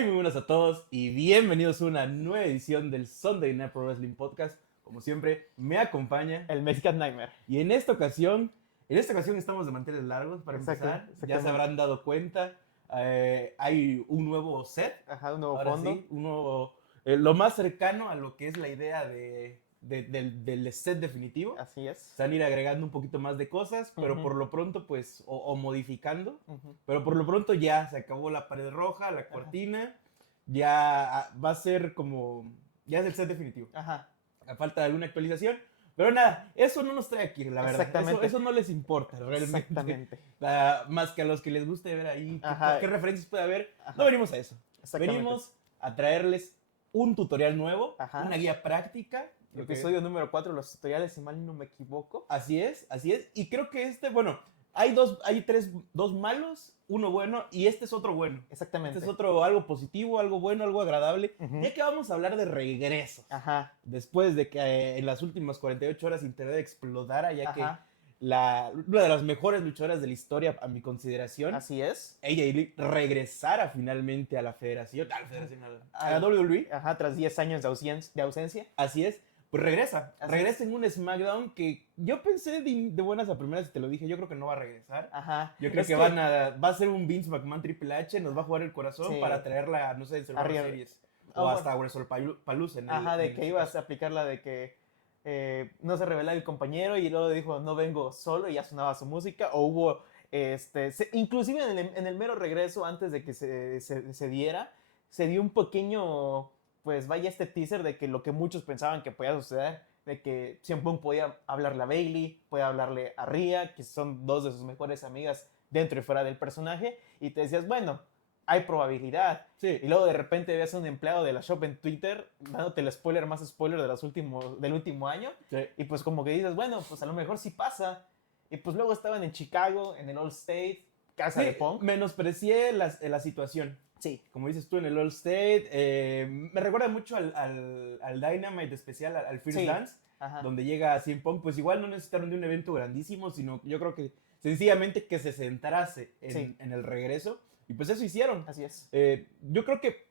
Muy buenas a todos y bienvenidos a una nueva edición del Sunday Night Pro Wrestling Podcast. Como siempre, me acompaña El Mexican Nightmare. y en esta ocasión estamos de manteles largos para empezar. Ya se habrán dado cuenta, hay un nuevo set. Ajá, un nuevo Ahora fondo. sí, un nuevo, lo más cercano a lo que es la idea del set definitivo. Así es. Se van a ir agregando un poquito más de cosas, pero Ujú. por lo pronto, pues, o modificando. Ujú. Pero por lo pronto ya se acabó la pared roja, la cortina. Ya va a ser como. Ya es el set definitivo. Ajá. A falta de alguna actualización. Pero nada, eso no nos trae aquí, la verdad. Exactamente. Eso no les importa, realmente. Exactamente. Más que a los que les guste ver ahí Ajá. qué referencias puede haber. Ajá. No venimos a eso. Exactamente. Venimos a traerles un tutorial nuevo, Ajá. una guía práctica. Episodio número 4, los tutoriales, si mal no me equivoco. Así es. Y creo que bueno, hay dos malos, uno bueno, y este es otro bueno. Exactamente. Este es otro, algo positivo, algo bueno, algo agradable. Ujú. Ya que vamos a hablar de regresos. Ajá. Después de que en las últimas 48 horas Internet explotara, ya que Ajá. una de las mejores luchadoras de la historia, a mi consideración, Así es. AJ Lee regresara finalmente a la federación, a la WWE. Ajá, tras 10 años de ausencia. Así es. Pues regresa. Así Regresa en un SmackDown que yo pensé de buenas a primeras, y te lo dije, yo creo que no va a regresar. Ajá. Yo creo Es que va a ser un Vince McMahon Triple H, nos va a jugar el corazón Sí. para traerla, no sé, en Survivor Arriba. Series. Ah, O bueno. hasta WrestlePalooza. Ajá, de que ibas a aplicar la de que no se revelaba el compañero y luego dijo no vengo solo y ya sonaba su música. O hubo, inclusive en el mero regreso, antes de que se diera, se dio un pequeño, pues vaya este teaser de que lo que muchos pensaban que podía suceder, de que CM Punk podía hablarle a Bayley, podía hablarle a Rhea, que son dos de sus mejores amigas dentro y fuera del personaje, y te decías, bueno, hay probabilidad. Sí. Y luego de repente ves a un empleado de la shop en Twitter dándote el spoiler más spoiler del último año. Sí. Y pues como que dices, bueno, pues a lo mejor sí pasa. Y pues luego estaban en Chicago, en el All State, casa de Punk. Menosprecié la situación. Sí. Como dices tú, en el All State. Me recuerda mucho al Dynamite especial, al First Sí. Dance, Ajá. donde llega CM Punk. Pues igual no necesitaron de un evento grandísimo, sino yo creo que sencillamente que se centrase en el regreso. Y pues eso hicieron. Así es. Yo creo que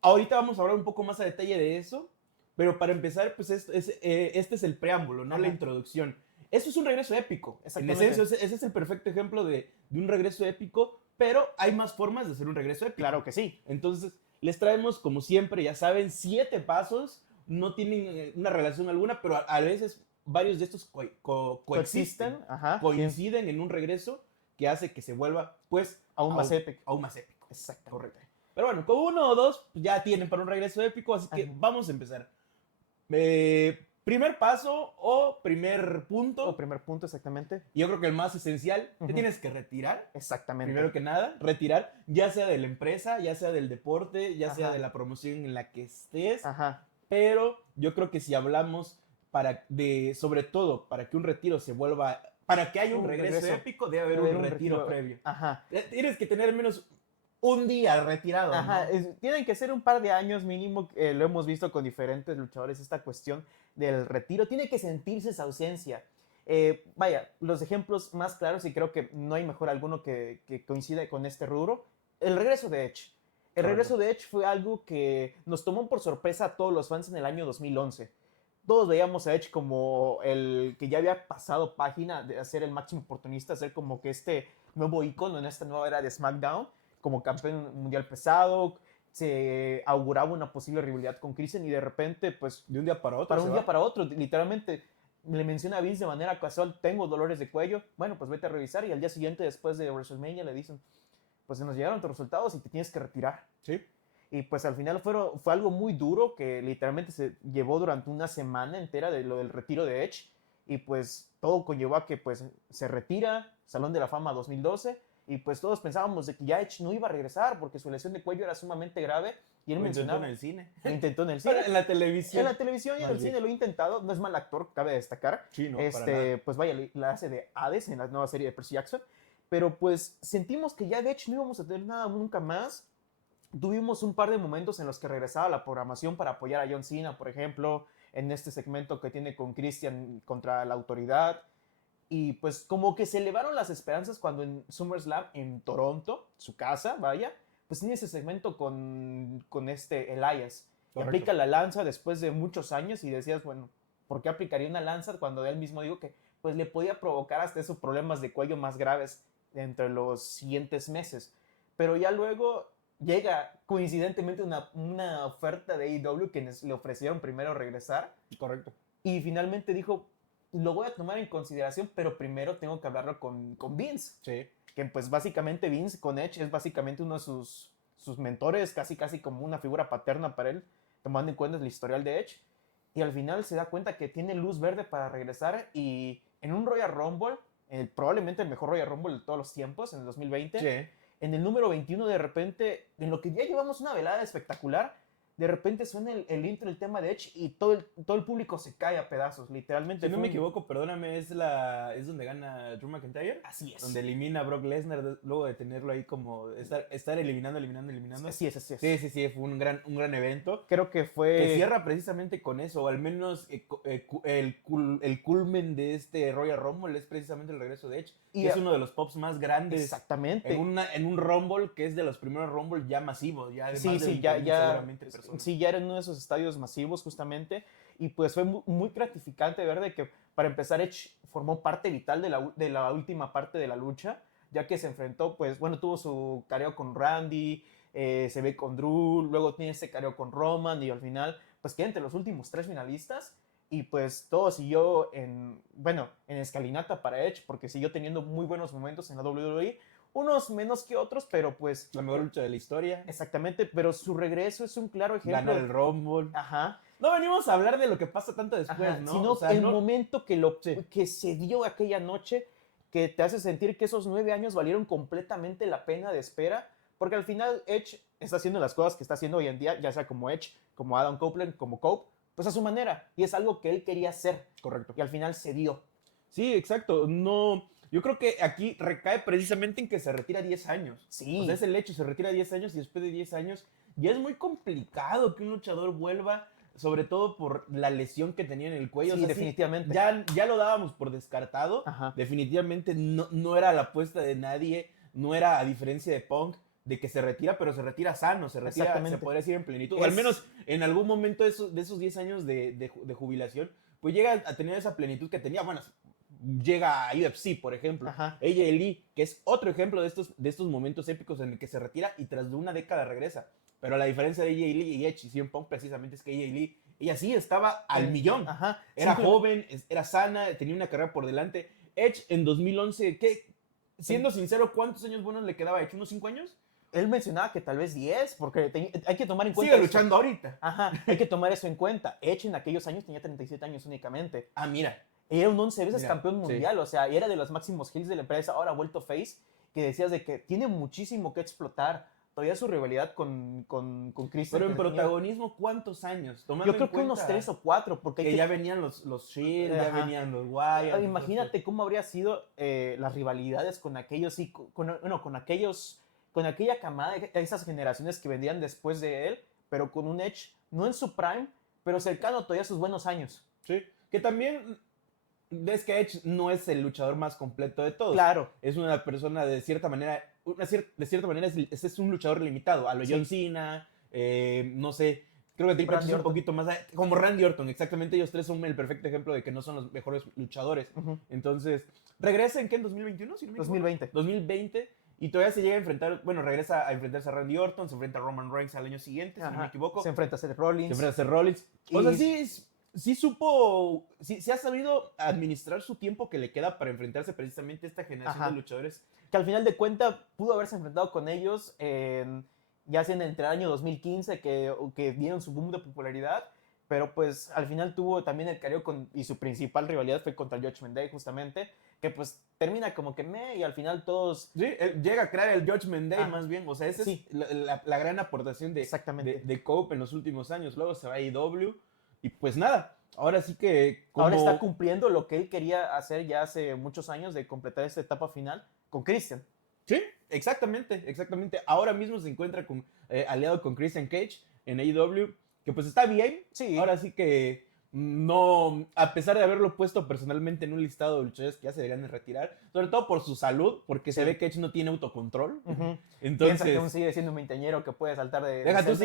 ahorita vamos a hablar un poco más a detalle de eso, pero para empezar, pues este es el preámbulo, ¿no? Ajá. La introducción. Eso es un regreso épico. En Exactamente. esencia, ese es el perfecto ejemplo de un regreso épico, pero hay más formas de hacer un regreso épico. Claro que sí. Entonces, les traemos, como siempre, ya saben, 7 pasos, no tienen una relación alguna, pero a veces varios de estos coexisten, Ajá. coinciden en un regreso que hace que se vuelva, pues, Aún más épico. Aún más épico. Exacto. Correcto. Pero bueno, con uno o dos pues, ya tienen para un regreso épico, así que Ajá. vamos a empezar. Primer paso o primer punto. O primer punto, exactamente. Yo creo que el más esencial, te Ujú. tienes que retirar. Exactamente. Primero que nada, retirar, ya sea de la empresa, ya sea del deporte, ya sea Ajá. de la promoción en la que estés. Ajá. Pero yo creo que si hablamos sobre todo para que un retiro se vuelva, para que haya un regreso épico, debe haber un retiro previo. Ajá. Tienes que tener al menos un día retirado. Ajá, ¿no? tienen que ser un par de años mínimo, lo hemos visto con diferentes luchadores, esta cuestión del retiro, tiene que sentirse esa ausencia. Vaya, los ejemplos más claros, y creo que no hay mejor alguno que coincida con este rubro, el regreso de Edge. El regreso de Edge fue algo que nos tomó por sorpresa a todos los fans en el año 2011. Todos veíamos a Edge como el que ya había pasado página de ser el máximo oportunista, ser como que este nuevo ícono en esta nueva era de SmackDown, como campeón mundial pesado, se auguraba una posible rivalidad con Christian y de repente, pues, de un día para otro. Para un día para otro, literalmente le menciona a Vince de manera casual, tengo dolores de cuello, bueno, pues vete a revisar y al día siguiente, después de WrestleMania, le dicen, pues se nos llegaron tus resultados y te tienes que retirar. Sí. Y pues al final fue algo muy duro que literalmente se llevó durante una semana entera de lo del retiro de Edge y pues todo conllevó a que pues se retira, Salón de la Fama 2012 y pues todos pensábamos de que ya Edge no iba a regresar porque su lesión de cuello era sumamente grave y él mencionaba... Intentó en el cine. Intentó en el cine. En la televisión. En la televisión y en el cine lo he intentado, no es mal actor, cabe destacar. Sí, no, para nada. Pues vaya, la hace de Hades en la nueva serie de Percy Jackson, pero pues sentimos que ya de Edge no íbamos a tener nada nunca más. Tuvimos un par de momentos en los que regresaba la programación para apoyar a John Cena, por ejemplo, en este segmento que tiene con Christian contra la autoridad. Y pues como que se elevaron las esperanzas cuando en SummerSlam en Toronto, su casa, vaya, pues tiene ese segmento con este Elias. Y Correcto. aplica la lanza después de muchos años y decías, bueno, ¿por qué aplicaría una lanza cuando él mismo dijo que pues le podía provocar hasta esos problemas de cuello más graves entre los siguientes meses? Pero ya luego llega coincidentemente una oferta de AEW que le ofrecieron primero regresar Correcto. y finalmente dijo, lo voy a tomar en consideración, pero primero tengo que hablarlo con Vince. Sí. Que pues básicamente Vince con Edge es básicamente uno de sus mentores, casi como una figura paterna para él, tomando en cuenta el historial de Edge. Y al final se da cuenta que tiene luz verde para regresar y en un Royal Rumble, probablemente el mejor Royal Rumble de todos los tiempos, en el 2020, Sí. en el número 21 de repente, en lo que ya llevamos una velada espectacular, de repente suena el intro, el tema de Edge y todo el público se cae a pedazos, literalmente. Si no me equivoco, perdóname, es donde gana Drew McIntyre. Así es. Donde elimina a Brock Lesnar luego de tenerlo ahí como estar eliminando. Así es. Sí, fue un gran evento. Creo que fue... Que cierra precisamente con eso, o al menos el culmen de este Royal Rumble es precisamente el regreso de Edge, que es uno de los pops más grandes. Exactamente. En un Rumble que es de los primeros Rumble ya masivos, ya de más de 20,000 seguramente personas. Sí, ya era uno de esos estadios masivos justamente, y pues fue muy gratificante ver de que para empezar Edge formó parte vital de la última parte de la lucha, ya que se enfrentó, pues bueno, tuvo su careo con Randy, se ve con Drew, luego tiene ese careo con Roman y al final pues queda entre los últimos 3 finalistas y pues todo siguió en escalinata para Edge porque siguió teniendo muy buenos momentos en la WWE, unos menos que otros, pero pues... La mejor lucha de la historia. Exactamente, pero su regreso es un claro ejemplo. Ganar el Rumble. Ajá. No venimos a hablar de lo que pasa tanto después, Ajá, ¿no? sino O sea, el no... momento que se dio aquella noche que te hace sentir que esos 9 años valieron completamente la pena de espera, porque al final Edge está haciendo las cosas que está haciendo hoy en día, ya sea como Edge, como Adam Copeland, como Cope, pues a su manera, y es algo que él quería hacer. Correcto. Y al final se dio. Sí, exacto. No, yo creo que aquí recae precisamente en que se retira 10 años. Sí. O sea, es el hecho, se retira 10 años y después de 10 años ya es muy complicado que un luchador vuelva, sobre todo por la lesión que tenía en el cuello. Sí, o sea, definitivamente. Ya lo dábamos por descartado. Ajá. Definitivamente no era la apuesta de nadie, no era a diferencia de Punk, de que se retira, pero se retira sano, se retira, se podría decir en plenitud. O al menos en algún momento de esos 10 años de jubilación, pues llega a tener esa plenitud que tenía. Bueno, llega a UFC, por ejemplo. Ajá. AJ Lee, que es otro ejemplo de estos momentos épicos en el que se retira y tras de una década regresa. Pero la diferencia de AJ Lee y Edge y CM Punk precisamente es que AJ Lee, ella sí estaba al millón. Ajá. Era joven, era sana, tenía una carrera por delante. Edge en 2011, siendo sincero, ¿cuántos años buenos le quedaba a Edge? ¿Unos 5 años? Él mencionaba que tal vez 10, porque hay que tomar en cuenta... Sigue luchando ahorita. Ajá, hay que tomar eso en cuenta. Edge en aquellos años tenía 37 años únicamente. Ah, mira. Era un 11 veces campeón mundial, o sea, era de los máximos heels de la empresa, ahora ha vuelto face, que decías de que tiene muchísimo que explotar. Todavía su rivalidad con Christian. Pero en protagonismo, ¿cuántos años? Yo creo que unos 3 o 4, porque ya venían los Shield, ya venían los Wyatt. Imagínate cómo habría sido las rivalidades con aquellos, con aquella camada, esas generaciones que vendrían después de él, pero con un Edge, no en su prime, pero cercano todavía a sus buenos años. Sí, que también ves que Edge no es el luchador más completo de todos. Claro. Es una persona de cierta manera, es un luchador limitado, a lo John Cena, no sé, creo que te parece un poquito más, como Randy Orton, exactamente, ellos tres son el perfecto ejemplo de que no son los mejores luchadores. Entonces, regresa en qué, en 2021, si no me equivoco? 2020. 2020. Y todavía se llega a enfrentar, bueno, regresa a enfrentarse a Randy Orton, se enfrenta a Roman Reigns al año siguiente, si no me equivoco. Se enfrenta a Seth Rollins. Se enfrenta a Seth Rollins. O sea, sí ha sabido administrar su tiempo que le queda para enfrentarse precisamente a esta generación de luchadores. Que al final de cuentas pudo haberse enfrentado con ellos ya sea entre el año 2015 que dieron su boom de popularidad, pero pues al final tuvo también el careo y su principal rivalidad fue contra el Judgment Day justamente, que pues termina como que y al final todos... Sí, él llega a crear el Judgment Day más bien, o sea, esa es la gran aportación de Cope en los últimos años. Luego se va a AEW y pues nada, ahora sí que... Ahora está cumpliendo lo que él quería hacer ya hace muchos años de completar esta etapa final con Christian. Sí, exactamente. Ahora mismo se encuentra aliado con Christian Cage en AEW, que pues está bien. Sí. Ahora sí que no, a pesar de haberlo puesto personalmente en un listado de luchadores que ya se deberían de retirar, sobre todo por su salud, porque se ve que Edge no tiene autocontrol. Entonces, piensa que aún sigue siendo un veinteañero que puede saltar de... Deja tú,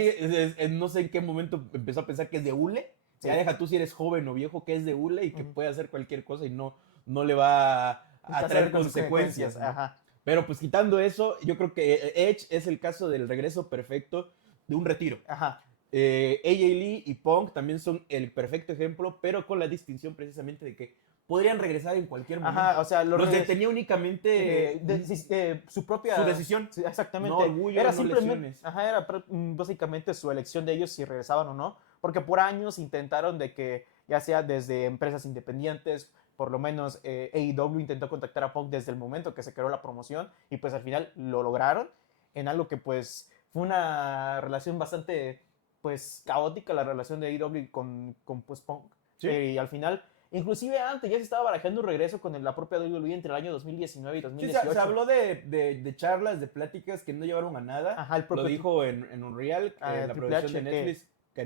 no sé en qué momento empezó a pensar que es de hule. Sí. Ya deja tú si eres joven o viejo que es de hule y que puede hacer cualquier cosa y no le va a traer consecuencias. ¿No? Ajá. Pero pues quitando eso, yo creo que Edge es el caso del regreso perfecto de un retiro. Ajá. AJ Lee y Punk también son el perfecto ejemplo, pero con la distinción precisamente de que podrían regresar en cualquier momento. Ajá, o sea, los detenía únicamente su propia... Su decisión. Exactamente. No orgullo, era no simplemente, lesiones. Ajá, era básicamente su elección de ellos si regresaban o no, porque por años intentaron de que, ya sea desde empresas independientes, por lo menos AEW intentó contactar a Punk desde el momento que se creó la promoción y pues al final lo lograron en algo que pues fue una relación bastante pues caótica, la relación de AEW con pues Punk. ¿Sí? Y al final, inclusive antes ya se estaba barajando un regreso con la propia WWE entre el año 2019 y 2018. Sí, se habló de charlas, de pláticas que no llevaron a nada. Ajá, lo dijo en Unreal, la producción de Netflix, que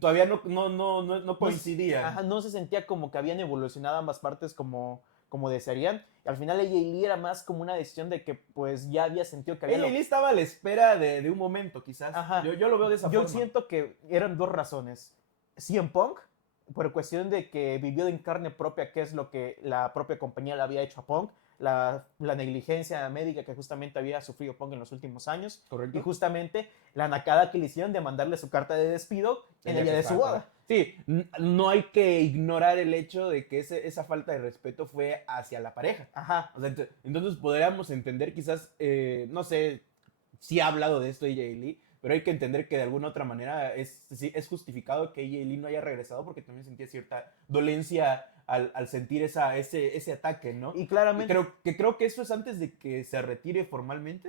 todavía no coincidía. Ajá, no se sentía como que habían evolucionado ambas partes como desearían. Y al final AJ Lee era más como una decisión de que pues ya había sentido que había... AJ Lee estaba a la espera de un momento, quizás. Ajá. Yo lo veo de esa forma. Yo siento que eran dos razones. CM Punk, por cuestión de que vivió en carne propia qué es lo que la propia compañía le había hecho a Punk, la negligencia médica que justamente había sufrido Punk en los últimos años. Correcto. Y justamente la nacada que le hicieron de mandarle su carta de despido en el día de su boda. Sí, no hay que ignorar el hecho de que esa falta de respeto fue hacia la pareja. Ajá. O sea, entonces podríamos entender quizás, no sé si ha hablado de esto AJ Lee, pero hay que entender que de alguna otra manera es justificado que AJ Lee no haya regresado porque también sentía cierta dolencia al sentir ese ataque, ¿no? Y claramente... Creo que eso es antes de que se retire formalmente.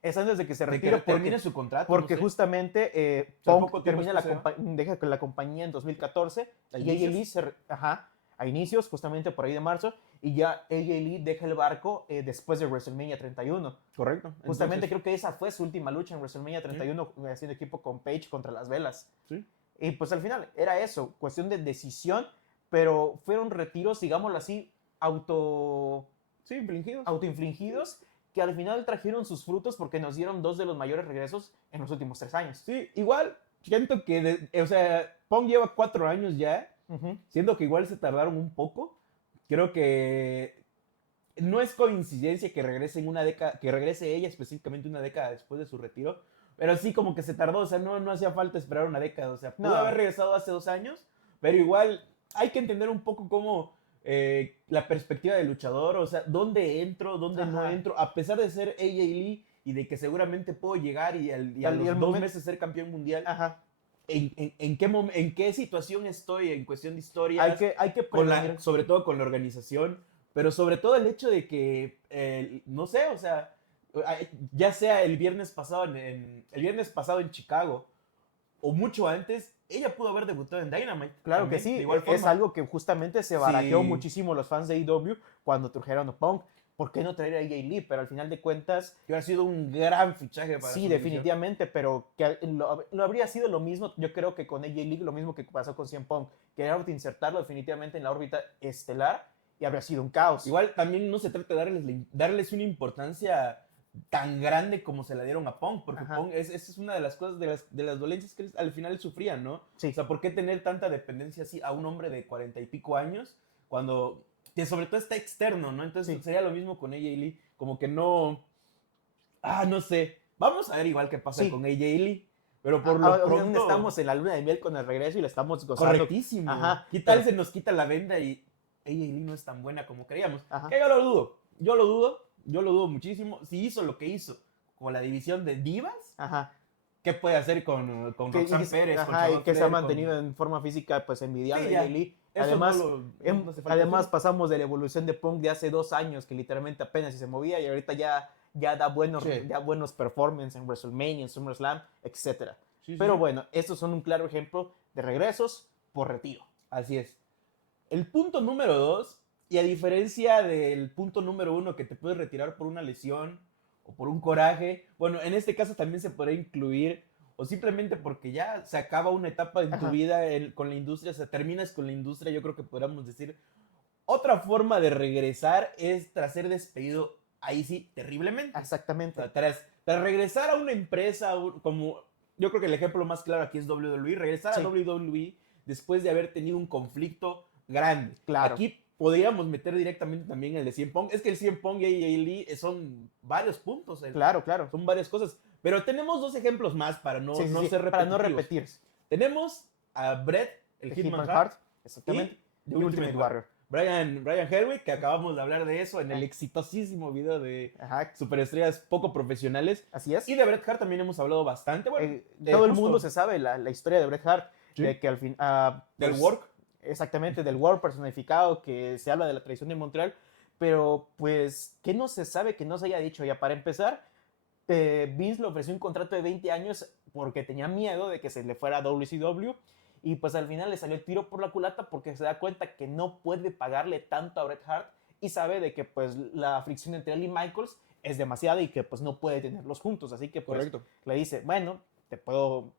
Es antes de que se retire, termine su contrato. Porque no sé. Justamente Punk deja la compañía en 2014 y AJ Lee a inicios, justamente por ahí de marzo, y ya AJ Lee deja el barco después de WrestleMania 31. Correcto. Justamente creo que esa fue su última lucha en WrestleMania 31, ¿sí? Haciendo equipo con Page contra Las Velas. Sí. Y pues al final era eso, cuestión de decisión, pero fueron retiros, digámoslo así, autoinfligidos, que al final trajeron sus frutos porque nos dieron dos de los mayores regresos en los últimos 3 años. Sí, igual siento que, Punk lleva 4 años ya, siento que igual se tardaron un poco. Creo que no es coincidencia que regrese que regrese ella específicamente una década después de su retiro, pero sí como que se tardó, o sea, no hacía falta esperar una década, o sea, pudo haber regresado hace 2 años, pero igual hay que entender un poco cómo la perspectiva del luchador, o sea, dónde entro, dónde no entro, a pesar de ser AJ Lee y de que seguramente puedo llegar y a los 2 meses ser campeón mundial. Ajá. ¿En qué situación estoy en cuestión de historia? Hay que sobre todo con la organización, pero sobre todo el hecho de que, no sé, o sea, ya sea el viernes pasado en Chicago o mucho antes, ella pudo haber debutado en Dynamite. Claro también, que sí, de igual forma. Es algo que justamente se barajeó muchísimo los fans de AEW cuando trajeron a Punk. ¿Por qué no traer a AJ Lee? Pero al final de cuentas... Que hubiera sido un gran fichaje para Sí, definitivamente, pero que lo habría sido lo mismo, yo creo que con AJ Lee, lo mismo que pasó con CM Punk, que era insertarlo definitivamente en la órbita estelar y habría sido un caos. Igual también no se trata de darles una importancia tan grande como se la dieron a Punk, porque Punk es una de las cosas, de las dolencias que al final sufrían, ¿no? Sí. O sea, ¿por qué tener tanta dependencia así a un hombre de 40 y pico años cuando... que sobre todo está externo, ¿no? Entonces sería lo mismo con AJ Lee, como que no sé, vamos a ver igual qué pasa con AJ Lee, pero por lo pronto... Estamos en la luna de miel con el regreso y la estamos gozando. Correctísimo. ¿Qué tal se nos quita la venda y AJ Lee no es tan buena como creíamos? Que yo lo dudo muchísimo. Si hizo lo que hizo con la división de divas, ¿qué puede hacer con Roxanne Pérez? Y que se ha mantenido en forma física pues envidiable AJ Lee. Además pasamos de la evolución de Punk de hace 2 años, que literalmente apenas se movía, y ahorita ya da buenos performances en WrestleMania, en SummerSlam, etc. Pero bueno, estos son un claro ejemplo de regresos por retiro. Así es. El punto número 2, y a diferencia del punto número 1 que te puedes retirar por una lesión o por un coraje, bueno, en este caso también se podría incluir o simplemente porque ya se acaba una etapa en tu vida con la industria, o sea, terminas con la industria, yo creo que podríamos decir, otra forma de regresar es tras ser despedido, ahí sí, terriblemente. Exactamente. O sea, tras regresar a una empresa, como yo creo que el ejemplo más claro aquí es WWE, regresar a WWE después de haber tenido un conflicto grande. Claro. Aquí podríamos meter directamente también el de CM Punk. Es que el CM Punk y AJ Lee son varios puntos. Claro. Son varias cosas. Pero tenemos 2 ejemplos más para no ser repetitivos. Para no repetirse. Tenemos a Bret, el Hitman Hart. Exactamente. Y Ultimate Warrior. Brian Helwig, que acabamos de hablar de eso en el exitosísimo video de superestrellas poco profesionales. Así es. Y de Bret Hart también hemos hablado bastante. Bueno, todo el mundo se sabe la historia de Bret Hart. ¿Sí? De que al fin... del Work. Exactamente, del Work personificado, que se habla de la tradición de Montreal. Pero, pues, ¿qué no se sabe que no se haya dicho? Ya para empezar, Vince le ofreció un contrato de 20 años porque tenía miedo de que se le fuera a WCW. Y pues al final le salió el tiro por la culata porque se da cuenta que no puede pagarle tanto a Bret Hart y sabe de que pues la fricción entre él y Michaels es demasiada y que pues no puede tenerlos juntos. Así que pues le dice, bueno, te puedo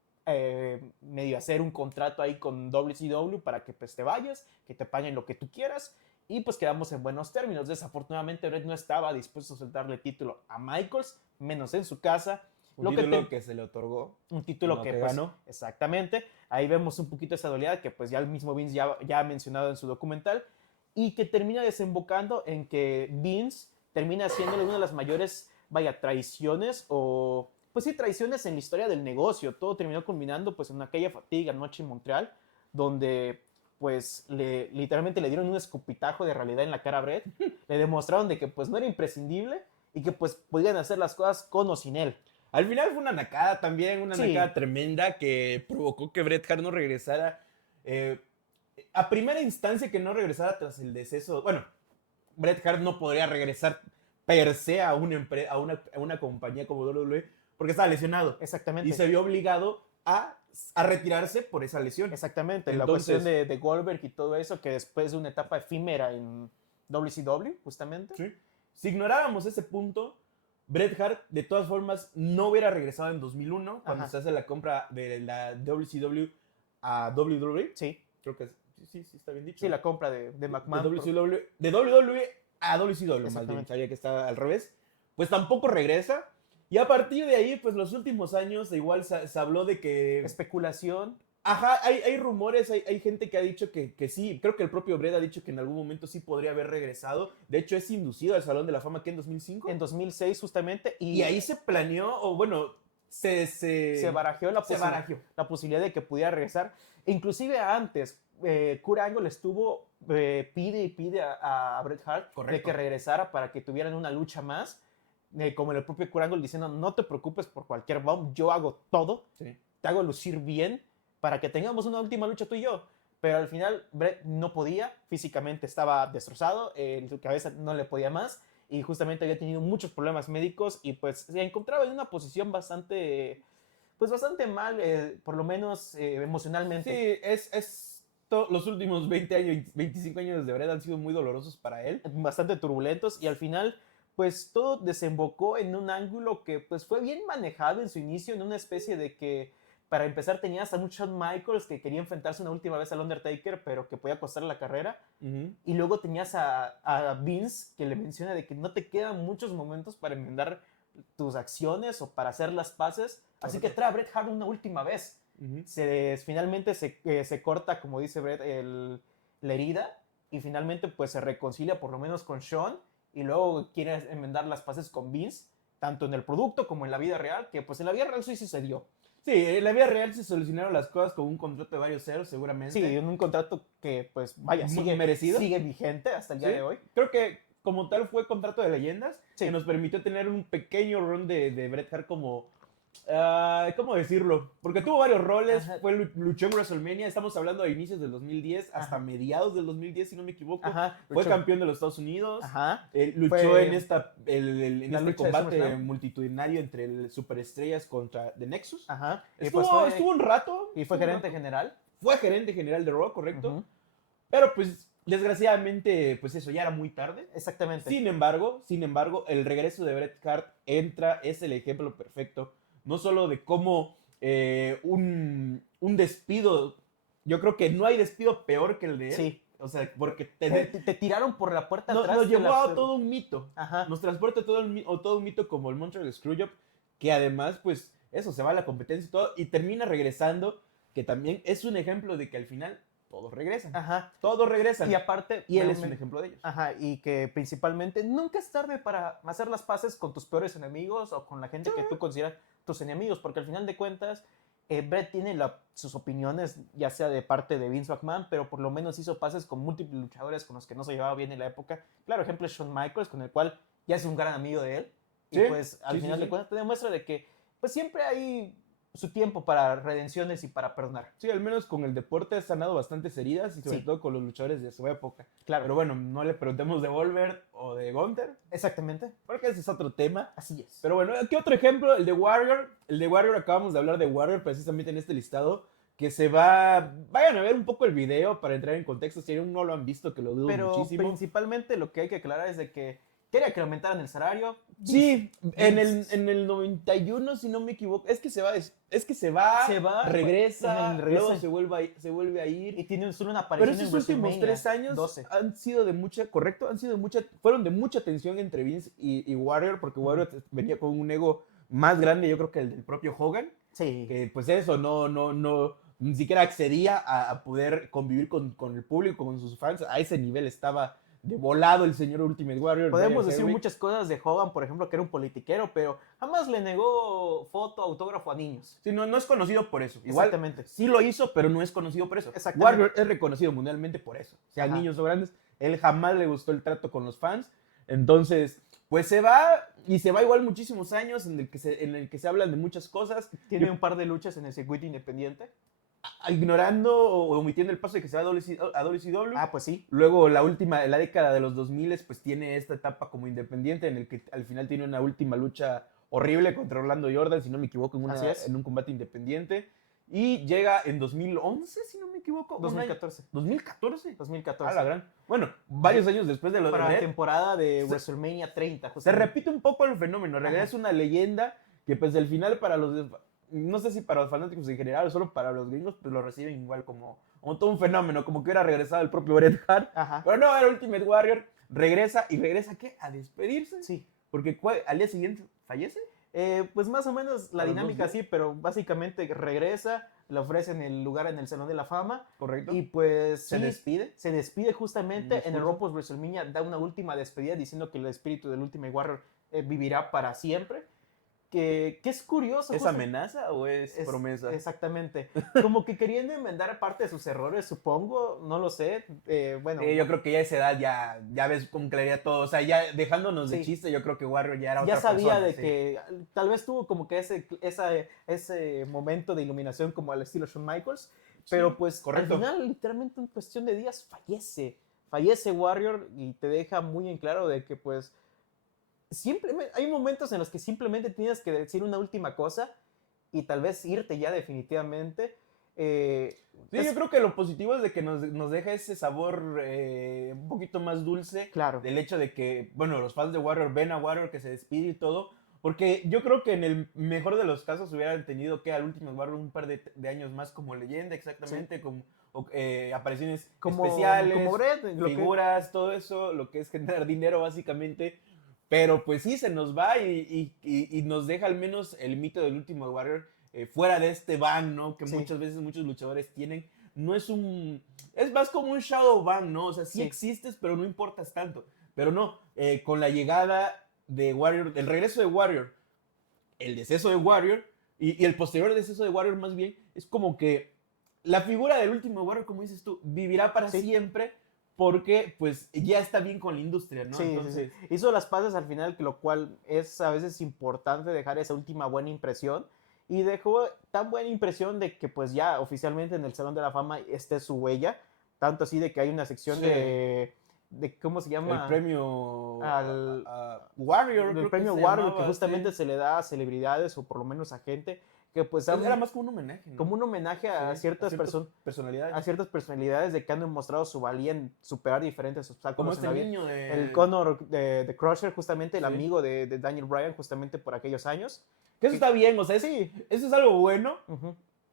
medio hacer un contrato ahí con WCW para que pues te vayas, que te paguen lo que tú quieras y pues quedamos en buenos términos. Desafortunadamente Bret no estaba dispuesto a soltarle el título a Michaels, menos en su casa. Un título que se le otorgó. Un título que pues, ganó. Exactamente. Ahí vemos un poquito esa dualidad que pues ya el mismo Vince ya ha mencionado en su documental y que termina desembocando en que Vince termina siendo una de las mayores, traiciones o... Pues sí, traiciones en la historia del negocio. Todo terminó culminando pues en aquella fatiga noche en Montreal, donde pues literalmente le dieron un escupitajo de realidad en la cara a Bret. Le demostraron de que pues no era imprescindible y que pues podían hacer las cosas con o sin él. Al final fue una nacada también, una nacada tremenda que provocó que Bret Hart no regresara. A primera instancia que no regresara tras el deceso. Bueno, Bret Hart no podría regresar per se a una compañía como WWE porque estaba lesionado. Exactamente. Y se vio obligado a retirarse por esa lesión. Exactamente. Entonces, la cuestión de Goldberg y todo eso, que después de una etapa efímera en WCW, justamente. Sí. Si ignoráramos ese punto, Bret Hart, de todas formas, no hubiera regresado en 2001, cuando se hace la compra de la WCW a WWE. Sí. Creo que sí, está bien dicho. Sí, la compra de McMahon. De WWE a WCW, más bien, sabía que estaba al revés. Pues tampoco regresa. Y a partir de ahí, pues los últimos años, igual se habló de que... Especulación. Ajá, hay rumores, hay gente que ha dicho que sí. Creo que el propio Bret ha dicho que en algún momento sí podría haber regresado. De hecho, es inducido al Salón de la Fama, ¿qué? ¿En 2005? En 2006, justamente. Y ahí se planeó, o bueno, se barajeó la posibilidad de que pudiera regresar. Inclusive antes, Kurt Angle estuvo, pide a Bret Hart de que regresara para que tuvieran una lucha más. Como el propio Kurt Angle diciendo, no te preocupes por cualquier bomb, yo hago todo, te hago lucir bien para que tengamos una última lucha tú y yo. Pero al final Bret no podía, físicamente estaba destrozado, su cabeza no le podía más y justamente había tenido muchos problemas médicos y pues se encontraba en una posición bastante mal, por lo menos emocionalmente. Sí, los últimos 20 años, 25 años de Bret han sido muy dolorosos para él. Bastante turbulentos y al final pues todo desembocó en un ángulo que pues fue bien manejado en su inicio, en una especie de que para empezar tenías a un Shawn Michaels que quería enfrentarse una última vez al Undertaker, pero que podía costarle la carrera. Y luego tenías a Vince que le menciona de que no te quedan muchos momentos para enmendar tus acciones o para hacer las paces. Así que trae a Bret Hart una última vez. Finalmente se corta, como dice Bret, la herida y finalmente pues se reconcilia por lo menos con Shawn y luego quiere enmendar las paces con Vince, tanto en el producto como en la vida real, que pues en la vida real sí sucedió. Sí, en la vida real se solucionaron las cosas con un contrato de varios ceros, seguramente. Sí, un contrato que, pues, sigue vigente hasta el día de hoy. Creo que, como tal, fue contrato de leyendas, que nos permitió tener un pequeño run de Bret Hart como... ¿cómo decirlo? Porque tuvo varios roles, luchó en WrestleMania, estamos hablando de inicios del 2010 hasta mediados del 2010, si no me equivoco. Fue campeón de los Estados Unidos, luchó en este combate multitudinario entre superestrellas contra The Nexus. Estuvo un rato. Y fue gerente general. Fue gerente general de Raw, correcto. Pero pues desgraciadamente, pues eso, ya era muy tarde. Exactamente. Sin embargo, el regreso de Bret Hart es el ejemplo perfecto. No solo de cómo un despido. Yo creo que no hay despido peor que el de él. Sí. O sea, porque te tiraron por la puerta atrás. Nos llevó a todo un mito. Ajá. Nos transporta todo un mito como el Montreal Screwjob, que además, pues, eso, se va a la competencia y todo, y termina regresando, que también es un ejemplo de que al final todos regresan. Ajá. Todos regresan. Y aparte... Y él es un ejemplo de ellos. Ajá, y que principalmente nunca es tarde para hacer las paces con tus peores enemigos o con la gente que tú consideras tus enemigos, porque al final de cuentas, Bret tiene sus opiniones, ya sea de parte de Vince McMahon, pero por lo menos hizo paces con múltiples luchadores con los que no se llevaba bien en la época. Claro, ejemplo es Shawn Michaels, con el cual ya es un gran amigo de él. Sí, y pues al final de cuentas te demuestra de que pues siempre hay su tiempo para redenciones y para perdonar. Sí, al menos con el deporte ha sanado bastantes heridas y sobre todo con los luchadores de su época. Claro. Pero bueno, no le preguntemos de Goldberg o de Gunther. Exactamente. Porque ese es otro tema. Así es. Pero bueno, ¿qué otro ejemplo? El de Warrior. El de Warrior, acabamos de hablar de Warrior precisamente en este listado. Que se va... Vayan a ver un poco el video para entrar en contexto. Si aún no lo han visto, que lo dudo muchísimo. Pero principalmente lo que hay que aclarar es de que quería que aumentaran el salario. Sí, en el 91, si no me equivoco, es que se va, regresa, luego se vuelve a ir. Y tiene solo una aparición en WrestleMania. Pero esos últimos 3 años 12. han sido de mucha, correcto, fueron de mucha tensión entre Vince y Warrior, porque Warrior venía con un ego más grande, yo creo que el del propio Hogan. Sí. Que pues eso, ni siquiera accedía a poder convivir con el público, con sus fans, a ese nivel estaba de volado el señor Ultimate Warrior. Podemos decir muchas cosas de Hogan, por ejemplo, que era un politiquero, pero jamás le negó foto, autógrafo a niños. Sí, no es conocido por eso. Igual, exactamente. Sí lo hizo, pero no es conocido por eso. Exactamente. Warrior es reconocido mundialmente por eso. Sean niños o grandes, él jamás le gustó el trato con los fans. Entonces, pues se va igual muchísimos años en el que se hablan de muchas cosas. Tiene un par de luchas en el circuito independiente. Ignorando o omitiendo el paso de que se va a WCW. Ah, pues sí. Luego la década de los 2000 pues tiene esta etapa como independiente en el que al final tiene una última lucha horrible contra Orlando Jordan, si no me equivoco, en un combate independiente. Y llega en 2011, si no me equivoco. 2014. ¿2014? 2014. Ah, la gran. Bueno, varios años después de lo de la temporada de WrestleMania 30. Se repite un poco el fenómeno. En realidad es una leyenda que pues al final para los... No sé si para los fanáticos en general o solo para los gringos, pues lo reciben igual como todo un fenómeno, como que hubiera regresado el propio Bret Hart. Ajá. Pero no, era Ultimate Warrior. Regresa ¿qué? A despedirse. Sí. Porque al día siguiente fallece. Pues más o menos la dinámica sí, pero básicamente regresa, le ofrecen el lugar en el Salón de la Fama. Correcto. Y pues se despide. Se despide justamente en el Raw post WrestleMania, da una última despedida diciendo que el espíritu del Ultimate Warrior vivirá para siempre. Que es curioso. ¿Es amenaza o es promesa? Exactamente. Como que queriendo enmendar parte de sus errores, supongo, no lo sé. Bueno. Yo creo que ya a esa edad ya ves con claridad todo. O sea, ya dejándonos de chiste, yo creo que Warrior ya era otra persona. Ya sabía de que tal vez tuvo como que ese momento de iluminación como al estilo Shawn Michaels. Pero pues correcto. Al final, literalmente en cuestión de días, fallece Warrior y te deja muy en claro de que pues hay momentos en los que simplemente tienes que decir una última cosa y tal vez irte ya definitivamente. Yo creo que lo positivo es de que nos deja ese sabor un poquito más dulce. Claro. Del hecho de que, bueno, los fans de Warrior ven a Warrior que se despide y todo. Porque yo creo que en el mejor de los casos hubieran tenido que al último Warrior un par de años más como leyenda, exactamente, sí. Como apariciones especiales, como Bret, figuras, todo eso, lo que es generar dinero básicamente. Pero pues sí, se nos va y nos deja al menos el mito del último Warrior fuera de este ban, ¿no? Que muchas veces muchos luchadores tienen. No es es más como un shadow ban, ¿no? O sea, sí existes, pero no importas tanto. Pero no, con la llegada de Warrior, el regreso de Warrior, el deceso de Warrior y el posterior deceso de Warrior más bien, es como que la figura del último Warrior, como dices tú, vivirá para siempre. Porque, pues, ya está bien con la industria, ¿no? Sí, entonces, hizo las paces al final, lo cual es a veces importante dejar esa última buena impresión. Y dejó tan buena impresión de que, pues, ya oficialmente en el Salón de la Fama esté su huella. Tanto así de que hay una sección de ¿cómo se llama? El premio Warrior. El premio Warrior que justamente se le da a celebridades o por lo menos a gente que pues era más como un homenaje, ¿no? Como un homenaje a ciertas personalidades. A ciertas personalidades de que han demostrado su valía en superar diferentes obstáculos. Como este niño de... El Conor de Crusher, justamente, el amigo de Daniel Bryan, justamente por aquellos años. Que eso está bien, o sea, sí, eso es algo bueno,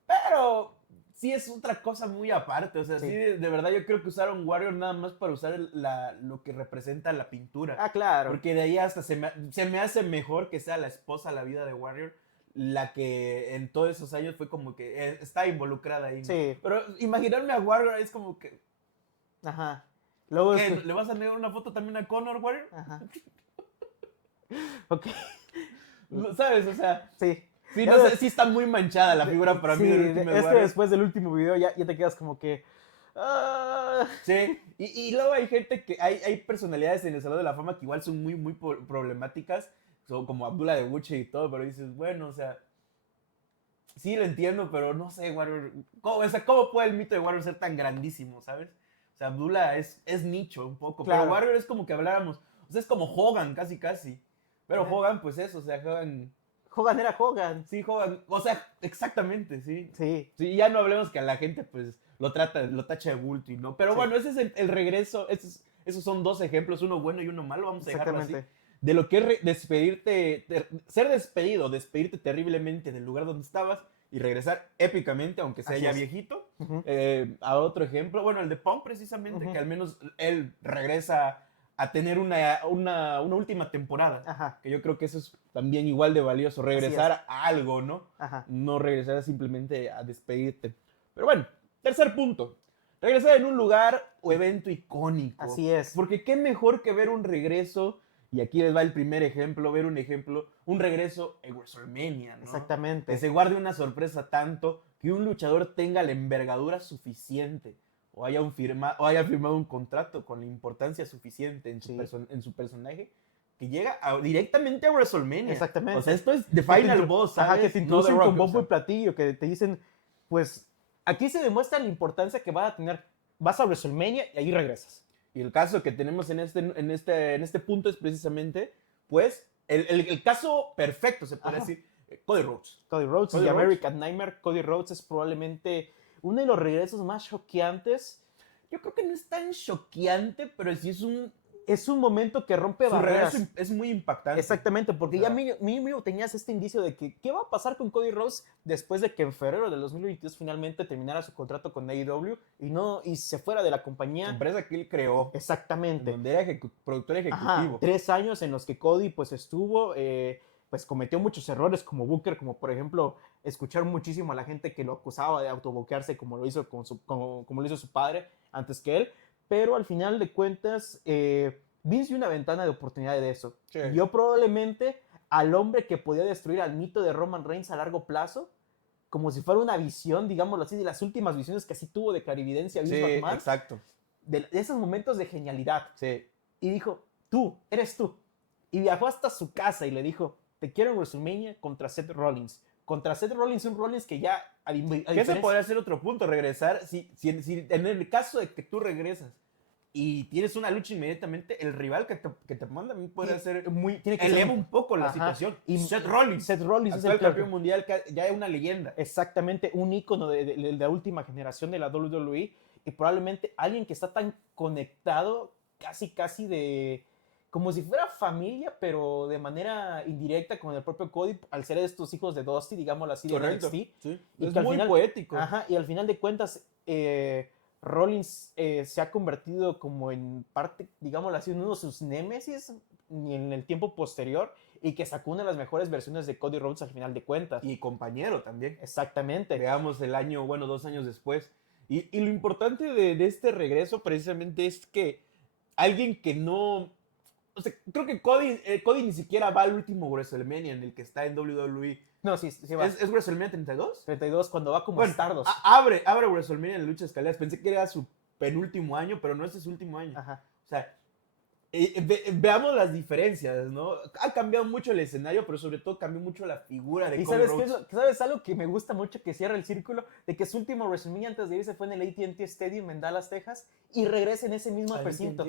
pero sí es otra cosa muy aparte. O sea, sí, de verdad yo creo que usaron Warrior nada más para usar lo que representa la pintura. Ah, claro. Porque de ahí hasta se me hace mejor que sea la esposa, la vida de Warrior, la que en todos esos años fue como que está involucrada ahí, ¿no? Sí. Pero imaginarme a Warrior es como que... Ajá. Luego ¿Qué? ¿Le vas a negar una foto también a Conor Warrior? Ajá. Ok. ¿Sabes? O sea... Sí. Sí, no sé, sí está muy manchada la figura para mí del último Warrior. Después del último video ya te quedas como que... Sí, y luego hay gente que... Hay personalidades en el Salón de la Fama que igual son muy, muy problemáticas, son como Abdullah de Buche y todo, pero dices, bueno, o sea... Sí, lo entiendo, pero no sé, Warrior... ¿Cómo puede el mito de Warrior ser tan grandísimo, sabes? O sea, Abdullah es nicho un poco, claro. Pero Warrior es como que habláramos... O sea, es como Hogan, casi. Pero Hogan, pues eso, o sea, Hogan era Hogan. Sí, Hogan. O sea, exactamente, sí. Sí. Sí, ya no hablemos que a la gente, pues, lo tacha de bulto y no. Pero bueno, ese es el regreso. Esos son dos ejemplos, uno bueno y uno malo, vamos a dejarlo así. De lo que es despedirte terriblemente del lugar donde estabas y regresar épicamente, aunque sea ya viejito. A otro ejemplo, bueno, el de Punk precisamente, que al menos él regresa a tener una última temporada. Que yo creo que eso es también igual de valioso, regresar a algo, ¿no? No regresar simplemente a despedirte. Pero bueno, tercer punto. Regresar en un lugar o evento icónico. Así es. Porque qué mejor que ver un regreso, y aquí les va el primer ejemplo, un regreso en WrestleMania, ¿no? Exactamente. Que se guarde una sorpresa tanto que un luchador tenga la envergadura suficiente o haya firmado un contrato con la importancia suficiente en su personaje, que llega directamente a WrestleMania. Exactamente. O sea, esto es The Final Boss, ¿sabes? Que te introducen con bombo y platillo, que te dicen, pues, aquí se demuestra la importancia que va a tener. Vas a WrestleMania y ahí regresas. Y el caso que tenemos en este punto es precisamente, pues, el caso perfecto, se puede decir, Cody Rhodes. Cody Rhodes y American Nightmare. Cody Rhodes es probablemente uno de los regresos más choqueantes. Yo creo que no es tan choqueante, pero sí es un momento que rompe barreras. Su regreso es muy impactante. Exactamente, porque ya mínimo tenías este indicio de que qué va a pasar con Cody Rhodes después de que en febrero del 2022 finalmente terminara su contrato con AEW y se fuera de la compañía. La empresa que él creó. Exactamente. Donde era productor ejecutivo. 3 años en los que Cody pues estuvo... pues cometió muchos errores como Booker, como por ejemplo escuchar muchísimo a la gente que lo acusaba de autoboquearse como lo hizo su padre antes que él, pero al final de cuentas Vince dio una ventana de oportunidad de eso. Sí. Vio probablemente al hombre que podía destruir al mito de Roman Reigns a largo plazo, como si fuera una visión, digámoslo así, de las últimas visiones que así tuvo de clarividencia Vince McMahon. Exacto. De esos momentos de genialidad. Sí. Y dijo, eres tú. Y viajó hasta su casa y le dijo, te quiero en WrestleMania contra Seth Rollins. Contra Seth Rollins, un Rollins que ya... Que ese podría ser otro punto, regresar. Si en el caso de que tú regresas y tienes una lucha inmediatamente, el rival que te manda a mí puede ser... eleva un poco la situación. Y Seth Rollins es el campeón mundial, ya es una leyenda. Exactamente, un ícono de la última generación de la WWE y probablemente alguien que está tan conectado casi de... como si fuera familia, pero de manera indirecta con el propio Cody, al ser estos hijos de Dusty, digámoslo así, de NXT. Sí. Y es muy poético. Y al final de cuentas, Rollins se ha convertido como en parte, digámoslo así, uno de sus némesis en el tiempo posterior y que sacó una de las mejores versiones de Cody Rhodes al final de cuentas. Y compañero también. Exactamente. Veamos el año, 2 años después. Y lo importante de este regreso precisamente es que alguien que no... O sea, creo que Cody ni siquiera va al último WrestleMania en el que está en WWE. No, sí va. ¿Es WrestleMania 32? 32, cuando va como Stardust. Abre WrestleMania en la lucha de escaleras. Pensé que era su penúltimo año, pero no es su último año. O sea, veamos las diferencias, ¿no? Ha cambiado mucho el escenario, pero sobre todo cambió mucho la figura de Cody Rhodes. ¿Sabes algo que me gusta mucho que cierra el círculo? De que su último WrestleMania antes de irse fue en el AT&T Stadium en Dallas, Texas, y regresa en ese mismo precinto.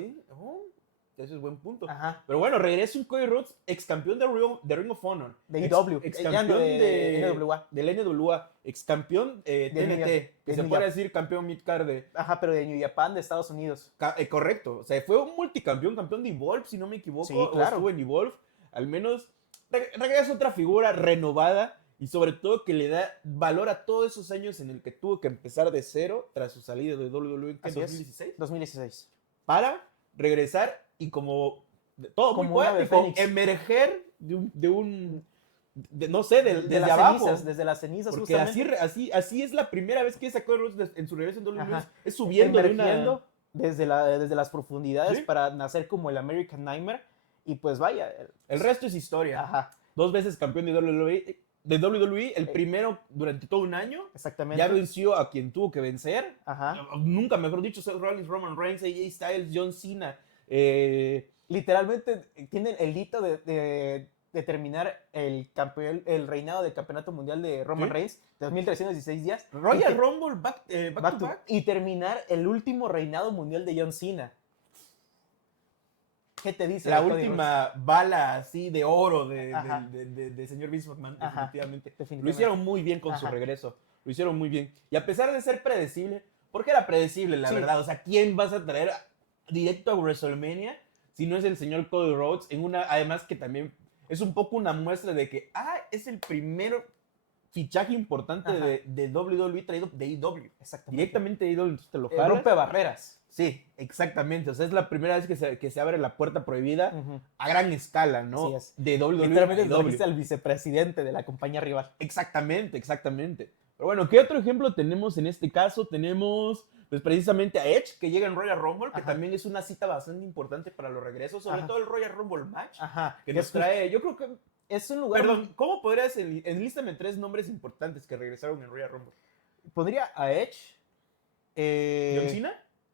Ese es buen punto. Ajá. Pero bueno, regresa un Cody Rhodes, ex campeón de Ring of Honor. De IW. Ex campeón de NWA. Del NWA. Ex campeón TNT. Que se puede decir campeón midcard de... Ajá, pero de New Japan, de Estados Unidos. Correcto. O sea, fue un multicampeón, campeón de Evolve, si no me equivoco. Sí, claro. O estuvo en Evolve. Al menos regresa otra figura renovada y sobre todo que le da valor a todos esos años en el que tuvo que empezar de cero tras su salida de WWE en 2016. 2016. Para regresar y como todo como muy poético, emerger no sé, desde las abajo. Cenizas, desde las cenizas, porque así es la primera vez que sacó Rhodes en su regreso en WWE. Es subiendo desde las profundidades, ¿sí?, para nacer como el American Nightmare. Y pues vaya. El resto es historia. Ajá. 2 veces campeón de WWE, el primero durante todo un año. Exactamente. Ya venció a quien tuvo que vencer. Ajá. Nunca mejor dicho, Seth Rollins, Roman Reigns, AJ Styles, John Cena. Literalmente tienen el hito de terminar el reinado del campeonato mundial de Roman, ¿sí?, Reigns, 2.316 días. Royal Rumble back to back. Y terminar el último reinado mundial de John Cena. ¿Qué te dice? La última bala así de oro de señor Vince McMahon, definitivamente. Lo hicieron muy bien con su regreso. Lo hicieron muy bien. Y a pesar de ser predecible, porque era predecible, la verdad. O sea, ¿quién vas a traer directo a WrestleMania si no es el señor Cody Rhodes? Además que también es un poco una muestra de que, es el primer fichaje importante de WWE traído de AEW. Exactamente. Directamente de AEW, te lo jalas. Rompe barreras. Sí, exactamente. O sea, es la primera vez que se abre la puerta prohibida a gran escala, ¿no? Es. De WWE. Literalmente trajiste al vicepresidente de la compañía rival. Exactamente. Pero bueno, ¿qué otro ejemplo tenemos en este caso? Tenemos, pues precisamente a Edge, que llega en Royal Rumble, que también es una cita bastante importante para los regresos, sobre todo el Royal Rumble match, que nos trae, yo creo que... Es un lugar... Perdón, ¿cómo podrías enlístame 3 nombres importantes que regresaron en Royal Rumble? Pondría a Edge. ¿John Cena?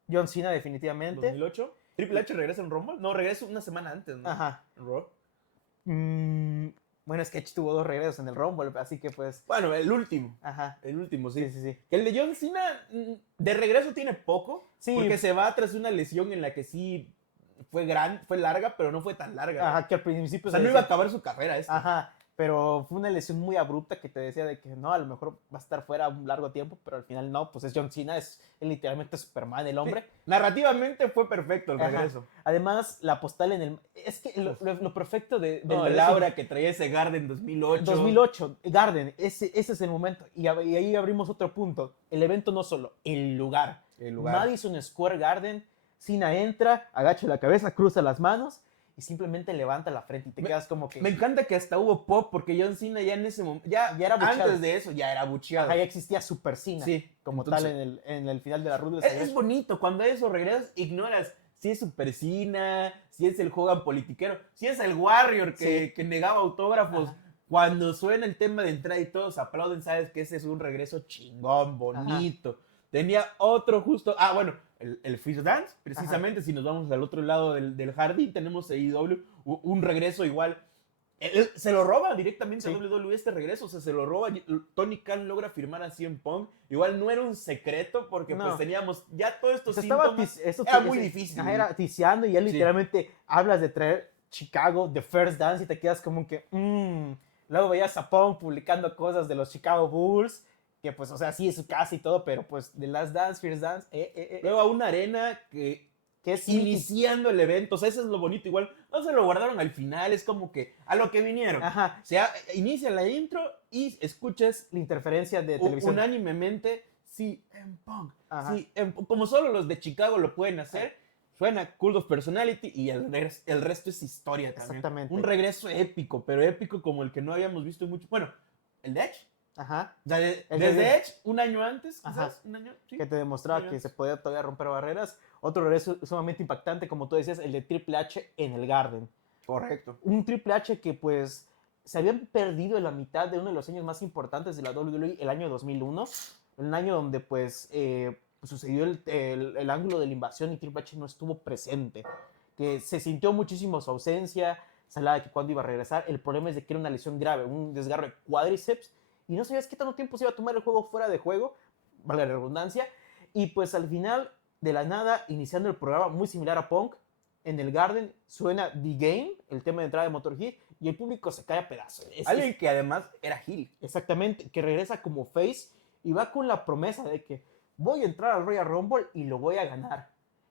John Cena, definitivamente. 2008. ¿Triple H regresa en Rumble? No, regresa una semana antes, ¿no? Ajá. En Raw. Bueno, es que Edge tuvo 2 regresos en el Rumble, así que pues... Bueno, el último. Ajá. El último, sí. Sí. El de John Cena, de regreso tiene poco. Sí. Porque se va tras una lesión en la que sí fue larga, pero no fue tan larga. Ajá, que al principio... O sea, no iba a acabar su carrera Ajá. Pero fue una lesión muy abrupta que te decía de que no, a lo mejor va a estar fuera un largo tiempo, pero al final no, pues es John Cena, es literalmente Superman, el hombre. Sí. Narrativamente fue perfecto el regreso. Además, la postal en el... Es que lo perfecto de Laura que traía ese Garden 2008. 2008, Garden, ese es el momento. Y ahí abrimos otro punto. El evento no solo, el lugar. Madison Square Garden, Cena entra, agacha la cabeza, cruza las manos y simplemente levanta la frente y te quedas como que... Me encanta que hasta hubo pop, porque John Cena ya en ese momento... Ya era bucheado. Antes de eso ya era bucheado. Ajá, ya existía Super Cena. Sí. Como entonces, tal en el final de la ruta. Es bonito, cuando a eso regresas, ignoras si es Super Cena, si es el Hogan politiquero, si es el Warrior que negaba autógrafos. Ajá. Cuando suena el tema de entrada y todos aplauden, sabes que ese es un regreso chingón, bonito. Ajá. Tenía otro justo... bueno, el Freeze Dance, precisamente. Ajá. Si nos vamos al otro lado del jardín, tenemos AEW, un regreso igual. Se lo roba directamente a WWE este regreso, o sea, se lo roba. Tony Khan logra firmar a CM Punk. Igual no era un secreto porque pues teníamos ya todos estos síntomas. Era muy difícil. Era ticiando y ya literalmente hablas de traer Chicago, The First Dance y te quedas como que... Luego veías a Punk publicando cosas de los Chicago Bulls, que pues, o sea, sí es su casa y todo, pero pues The Last Dance, First Dance, Luego a una arena que es iniciando el evento, o sea, eso es lo bonito, igual, no se lo guardaron al final, es como que a lo que vinieron. Ajá. O sea, inicia la intro y escuchas la interferencia de televisión. Unánimemente, CM Punk, como solo los de Chicago lo pueden hacer, suena Cult of Personality y el resto es historia también. Exactamente. Un regreso épico, pero épico como el que no habíamos visto mucho. Bueno, el de Edge. Ajá. O sea, desde Edge, un año antes, quizás, un año, sí, que te demostraba que se podía todavía romper barreras. Otro regreso sumamente impactante, como tú decías, el de Triple H en el Garden. Correcto. Un Triple H que pues se habían perdido en la mitad de uno de los años más importantes de la WWE, el año 2001, un año donde pues sucedió el ángulo de la invasión y Triple H no estuvo presente, que se sintió muchísimo su ausencia, se hablaba de que cuando iba a regresar. El problema es de que era una lesión grave, un desgarro de cuádriceps, y no sabías qué tanto tiempo se iba a tomar el juego fuera de juego, vale la redundancia, y pues al final, de la nada, iniciando el programa muy similar a Punk, en el Garden, suena The Game, el tema de entrada de Motorhead, y el público se cae a pedazos. Alguien que además era heel. Exactamente, que regresa como face y va con la promesa de que voy a entrar al Royal Rumble y lo voy a ganar.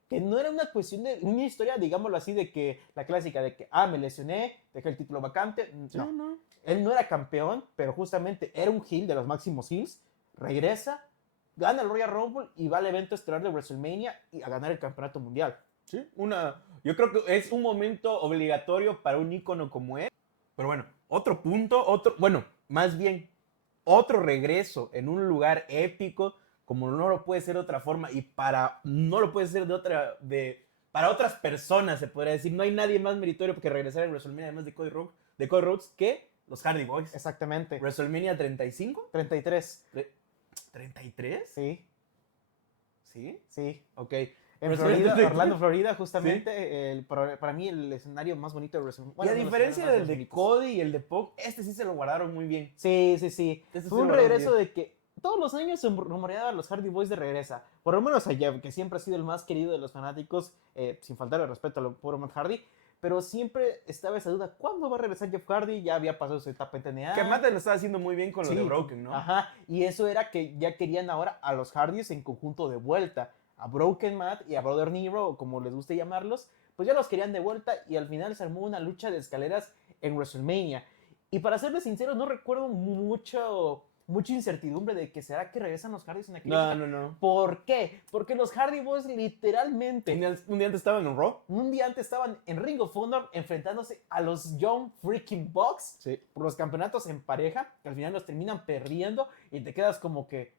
Que no era una cuestión de una historia, digámoslo así, de que la clásica de que, me lesioné, dejé el título vacante. No, no. Él no era campeón, pero justamente era un heel de los máximos heels. Regresa, gana el Royal Rumble y va al evento estelar de WrestleMania y a ganar el campeonato mundial. Sí, yo creo que es un momento obligatorio para un ícono como él. Pero bueno, más bien, otro regreso en un lugar épico, como no lo puede ser de otra forma, y no lo puede ser para otras personas, se podría decir. No hay nadie más meritorio que regresar en WrestleMania, además de Cody Rhodes, que los Hardy Boys. Exactamente. WrestleMania 35. 33. ¿33? Sí. ¿Sí? Sí. Ok. En Florida, Orlando, Florida, justamente, ¿sí? Para mí el escenario más bonito de WrestleMania. Bueno, y a diferencia del de Cody y el de Punk, este sí se lo guardaron muy bien. Sí. Fue un regreso de que todos los años se rumoreaba a los Hardy Boys de regresa. Por lo menos a Jeff, que siempre ha sido el más querido de los fanáticos, sin faltar el respeto al puro Matt Hardy. Pero siempre estaba esa duda, ¿cuándo va a regresar Jeff Hardy? Ya había pasado su etapa en TNA. Que Matt lo estaba haciendo muy bien con lo de Broken, ¿no? Ajá, y eso era que ya querían ahora a los Hardys en conjunto de vuelta. A Broken Matt y a Brother Nero, o como les guste llamarlos, pues ya los querían de vuelta y al final se armó una lucha de escaleras en WrestleMania. Y para serles sinceros, no recuerdo mucha incertidumbre de que será que regresan los Hardys en aquel No. ¿Por qué? Porque los Hardy Boys literalmente... Un día antes estaban en Raw. Un día antes estaban en Ring of Honor enfrentándose a los Young Freaking Bucks por los campeonatos en pareja, que al final los terminan perdiendo y te quedas como que...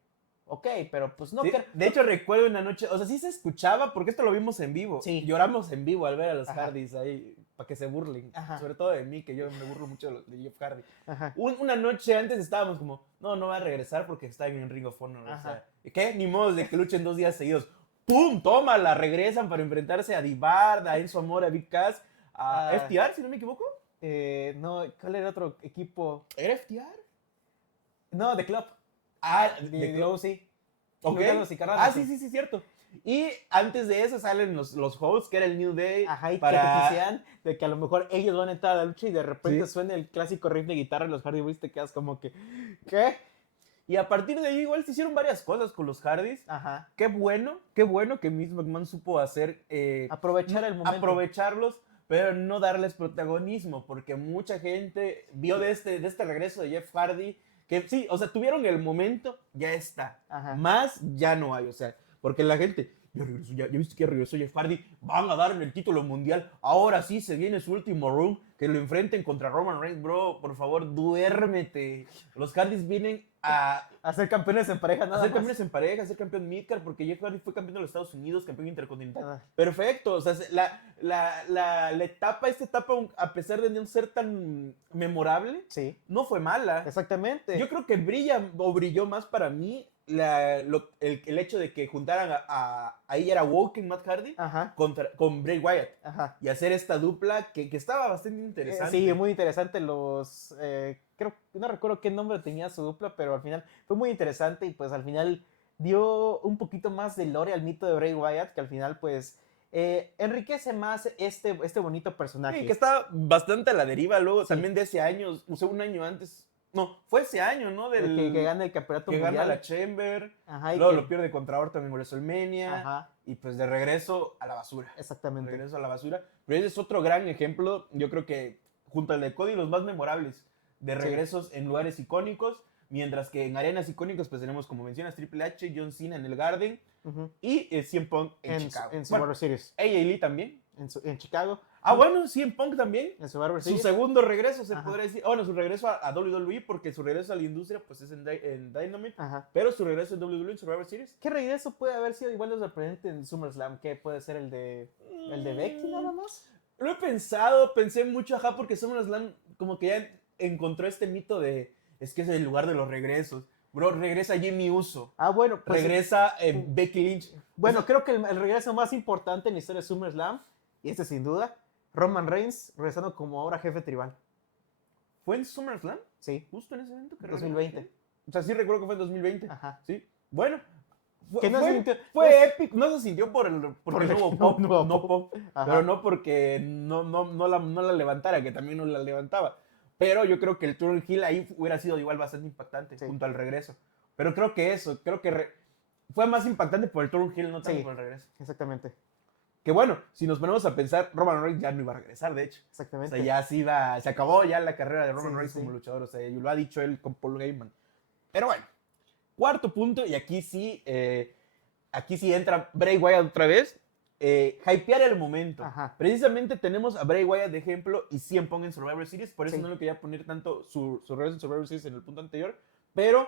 Ok, pero pues no... Sí, de hecho, recuerdo una noche, o sea, sí se escuchaba, porque esto lo vimos en vivo. Sí. Lloramos en vivo al ver a los Hardys ahí, para que se burlen. Ajá. Sobre todo de mí, que yo me burlo mucho de Jeff Hardy. Ajá. Una noche antes estábamos como, no va a regresar porque está en Ring of Honor. O sea, ¿qué? Ni modo de que luchen 2 días seguidos. ¡Pum! Tómala, regresan para enfrentarse a Divard, a Enzo Amore, a Big Cass, a FTR, si no me equivoco. No, ¿cuál era otro equipo? ¿Era FTR? No, The Club. The Club, sí. Okay. Sí, cierto. Y antes de eso salen los hosts, que era el New Day. Ajá, y que decían de que a lo mejor ellos van a entrar a la lucha y de repente suena el clásico riff de guitarra y los Hardy Boys te quedas como que, ¿qué? Y a partir de ahí igual se hicieron varias cosas con los Hardys. Ajá. Qué bueno que Vince McMahon supo hacer... aprovechar el momento. Aprovecharlos, pero no darles protagonismo, porque mucha gente vio de este regreso de Jeff Hardy, que sí, o sea, tuvieron el momento, ya está. Ajá. Más ya no hay, o sea, porque la gente, ya viste que regresó Jeff Hardy, van a darle el título mundial, ahora sí se viene su último run, que lo enfrenten contra Roman Reigns, bro, por favor, duérmete. Los Hardys vienen a ser campeones en pareja, nada más. A ser campeones en pareja, a ser campeón Midcard, porque Jeff Hardy fue campeón de los Estados Unidos, campeón intercontinental. Perfecto, o sea, esta etapa, a pesar de no ser tan memorable, no fue mala. Exactamente. Yo creo que brilló más para mí el hecho de que juntaran ahí era Woken Matt Hardy con Bray Wyatt. Ajá. Y hacer esta dupla que estaba bastante interesante. Sí, muy interesante. No recuerdo qué nombre tenía su dupla, pero al final fue muy interesante y pues al final dio un poquito más de lore al mito de Bray Wyatt, que al final pues enriquece más este bonito personaje. Sí, que está bastante a la deriva luego también de ese año, o sea, un año antes. No, fue ese año, ¿no? Que gana el campeonato mundial. Que gana la Chamber. Ajá, luego lo pierde contra Orton en WrestleMania. Ajá. Y pues de regreso a la basura. Exactamente. De regreso a la basura. Pero ese es otro gran ejemplo, yo creo que junto al de Cody, los más memorables de regresos en lugares icónicos. Mientras que en arenas icónicas, pues tenemos, como mencionas, Triple H, John Cena en el Garden. Y CM Punk en Chicago. En Survivor Series. AJ Lee también. En Chicago. Bueno, CM Punk también. En Survivor Series. Su segundo regreso, se podría decir. Su regreso a WWE, porque su regreso a la industria pues es en Dynamite. Ajá. Pero su regreso en WWE, en Survivor Series. ¿Qué regreso puede haber sido igual de sorprendente en SummerSlam? ¿Qué puede ser el de Becky nada más? Lo he pensé mucho, porque SummerSlam como que ya encontró este mito de, es que es el lugar de los regresos. Bro, regresa Jimmy Uso. Bueno. Pues, regresa Becky Lynch. Bueno, creo que el regreso más importante en la historia de SummerSlam, y este sin duda, Roman Reigns regresando como ahora jefe tribal. ¿Fue en SummerSlam? Sí. Justo en ese evento. 2020. O sea, sí recuerdo que fue en 2020. Ajá. Sí. Bueno, Fue épico, no se sintió porque no hubo pop, no pop, Ajá. pero no porque no la levantara, que también no la levantaba. Pero yo creo que el Turtle Hill ahí hubiera sido igual bastante impactante junto al regreso. Pero creo que fue más impactante por el Turtle Hill, no tanto por el regreso. Exactamente. Que bueno, si nos ponemos a pensar, Roman Reigns ya no iba a regresar, de hecho. Exactamente. O sea, ya se acabó ya la carrera de Roman Reigns como luchador, o sea, lo ha dicho él con Paul Heyman. Pero bueno, cuarto punto, y aquí sí entra Bray Wyatt otra vez, hypear el momento. Ajá. Precisamente tenemos a Bray Wyatt de ejemplo y CM Punk en Survivor Series, por eso no le quería poner tanto su regreso en Survivor Series en el punto anterior, pero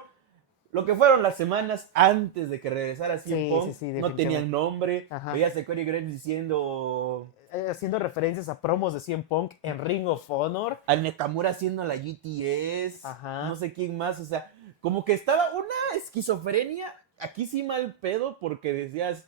lo que fueron las semanas antes de que regresara CM Punk, no tenían nombre. Veías a Cody Graves diciendo... haciendo referencias a promos de CM Punk en Ring of Honor. A Nakamura haciendo la GTS. No sé quién más. O sea, como que estaba una esquizofrenia. Aquí sí mal pedo porque decías,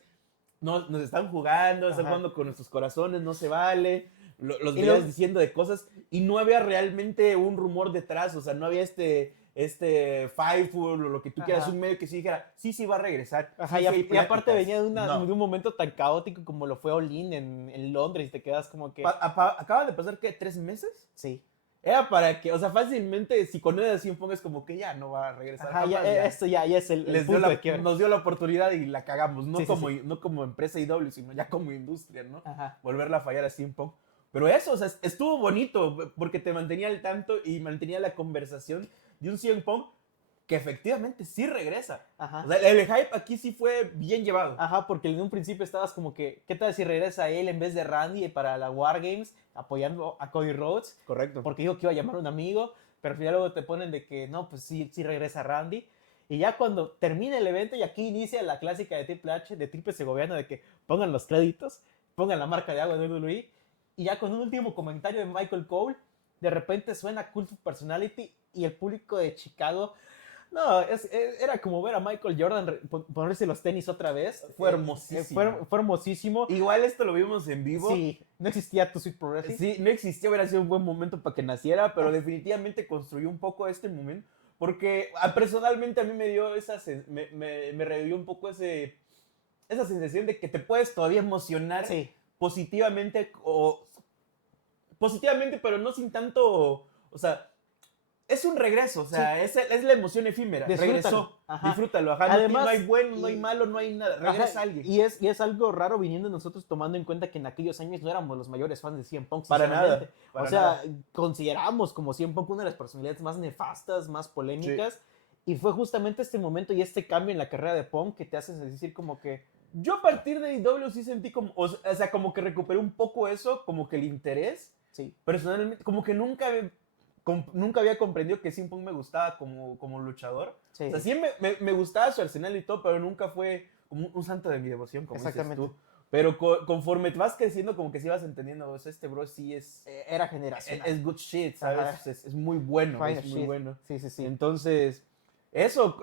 no, nos están jugando, están jugando con nuestros corazones, no se vale. Los veías diciendo de cosas y no había realmente un rumor detrás. O sea, no había este Fightful o lo que tú quieras, un medio que sí dijera, sí va a regresar. Ajá, y aparte venía de un momento tan caótico como lo fue All In en Londres y te quedas como que... ¿Acaba de pasar qué? ¿3 meses? Sí. Era para que, o sea, fácilmente, si con él así pongas como que ya no va a regresar. Ajá, esto ya es el punto de quiebra. Nos dio la oportunidad y la cagamos, no como empresa IW, sino ya como industria, ¿no? Ajá. Volverla a fallar así un poco. Pero eso, o sea, estuvo bonito porque te mantenía al tanto y mantenía la conversación de un CM Punk que efectivamente sí regresa. Ajá. O sea, el hype aquí sí fue bien llevado. Ajá, porque en un principio estabas como que, ¿qué tal si regresa él en vez de Randy para la War Games apoyando a Cody Rhodes? Correcto. Porque dijo que iba a llamar a un amigo, pero al final luego te ponen de que no, pues sí regresa Randy. Y ya cuando termina el evento y aquí inicia la clásica de Triple H, de Triple Segoviano, de que pongan los créditos, pongan la marca de agua de WWE, y ya con un último comentario de Michael Cole, de repente suena Cult of Personality y el público de Chicago... No, era como ver a Michael Jordan ponerse los tenis otra vez. Fue hermosísimo. Fue hermosísimo. Igual esto lo vimos en vivo. Sí, no existía Too Sweet Pro Wrestling. Sí, no existía, hubiera sido un buen momento para que naciera, pero definitivamente construyó un poco este momento. Porque personalmente a mí me dio me revivió un poco esa sensación de que te puedes todavía emocionar positivamente, pero no sin tanto, o sea, es un regreso, o sea, es la emoción efímera. Regresó, disfrútalo. Además, no hay bueno, no hay malo, no hay nada. Regresa alguien. Y es algo raro viniendo nosotros tomando en cuenta que en aquellos años no éramos los mayores fans de CM Punk. Para nada. O sea, consideramos como CM Punk una de las personalidades más nefastas, más polémicas. Sí. Y fue justamente este momento y este cambio en la carrera de Punk que te hace decir como que... Yo a partir de IW sí sentí como, o sea, como que recuperé un poco eso, como que el interés. Sí. Personalmente, como que nunca había comprendido que CM Punk me gustaba como luchador. Sí. O sea, sí me gustaba su arsenal y todo, pero nunca fue como un santo de mi devoción, como dices tú. Pero conforme te vas creciendo, como que sí vas entendiendo, o sea, este bro sí es... Era generacional. Es good shit, ¿sabes? Es muy bueno, es muy bueno. Sí. Entonces, eso,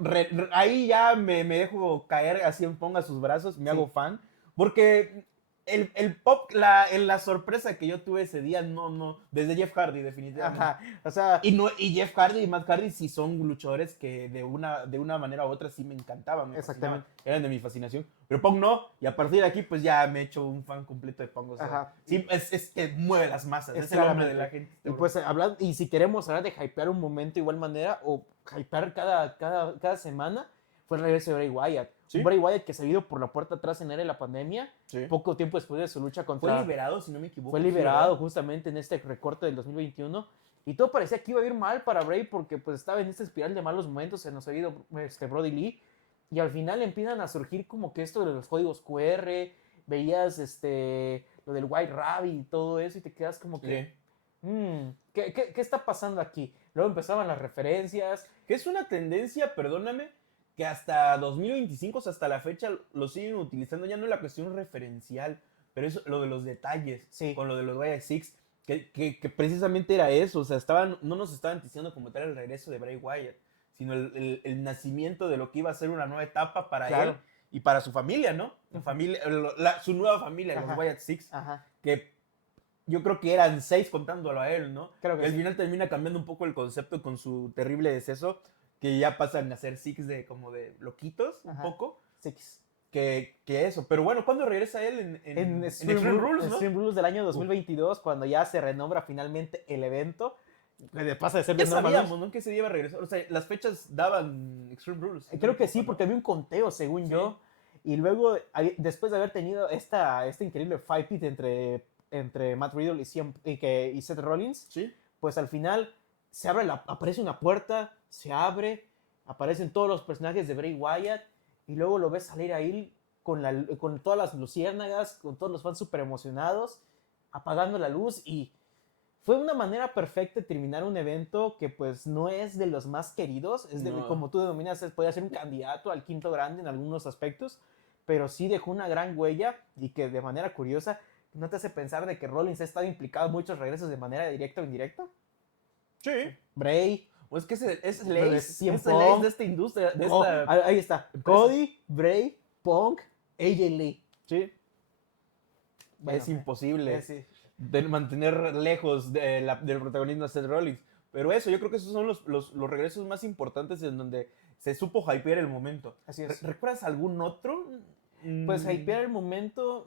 ahí ya me dejo caer así en Punk a sus brazos, me hago fan. Porque... El pop, la sorpresa que yo tuve ese día, no, desde Jeff Hardy, definitivamente. Ajá, o sea... Y Jeff Hardy y Matt Hardy sí son luchadores que de una manera u otra sí me encantaban. Exactamente. Eran de mi fascinación. Pero Punk no, y a partir de aquí pues ya me he hecho un fan completo de Punk. O sea, sí, es que mueve las masas, es el hombre de la gente. Y pues y si queremos hablar de hypear un momento de igual manera, o hypear cada semana, fue el regreso de Bray Wyatt. ¿Sí? Bray Wyatt que se ha ido por la puerta atrás en era de la pandemia, poco tiempo después de su lucha contra... Fue liberado, si no me equivoco. Fue liberado justamente en este recorte del 2021. Y todo parecía que iba a ir mal para Bray porque pues estaba en esta espiral de malos momentos, se nos ha ido Brody Lee. Y al final empiezan a surgir como que esto de los códigos QR, veías lo del White Rabbit y todo eso y te quedas como que... ¿Qué está pasando aquí? Luego empezaban las referencias. Que es una tendencia, perdóname, que hasta 2025, o sea, hasta la fecha, lo siguen utilizando. Ya no es la cuestión referencial, pero es lo de los detalles, con lo de los Wyatt Six, que precisamente era eso. O sea, no nos estaban diciendo como tal el regreso de Bray Wyatt, sino el nacimiento de lo que iba a ser una nueva etapa para él y para su familia, ¿no? Su nueva familia, los Wyatt Six, que yo creo que eran 6 contándolo a él, ¿no? Creo que al final termina cambiando un poco el concepto con su terrible deceso, que ya pasan a ser Six como de loquitos, un poco. Six. Que eso. Pero bueno, ¿cuándo regresa él en Extreme Rules, ¿no? Extreme Rules del año 2022, cuando ya se renombra finalmente el evento. Pasa de ser de Ya sabíamos, ¿no? Que ese día iba a regresar. O sea, las fechas daban Extreme Rules. Creo que sí, porque había un conteo, según yo. Y luego, después de haber tenido este increíble fight pit entre Matt Riddle y Seth Rollins, ¿Sí? pues al final aparece una puerta, se abre, aparecen todos los personajes de Bray Wyatt, y luego lo ves salir ahí con todas las luciérnagas, con todos los fans súper emocionados, apagando la luz, y fue una manera perfecta de terminar un evento que pues no es de los más queridos, como tú denominas, puede ser un candidato al quinto grande en algunos aspectos, pero sí dejó una gran huella y que de manera curiosa no te hace pensar de que Rollins ha estado implicado en muchos regresos de manera directa o indirecta. Sí. Bray. O es que es Lace de esta industria. Ahí está. Empresa. Cody, Bray, Punk, AJ Lee. Sí. Bueno, es imposible sí. de mantener lejos del protagonismo a Seth Rollins. Pero eso, yo creo que esos son los regresos más importantes en donde se supo hypear el momento. Así es. ¿Recuerdas algún otro? Pues hypear el momento.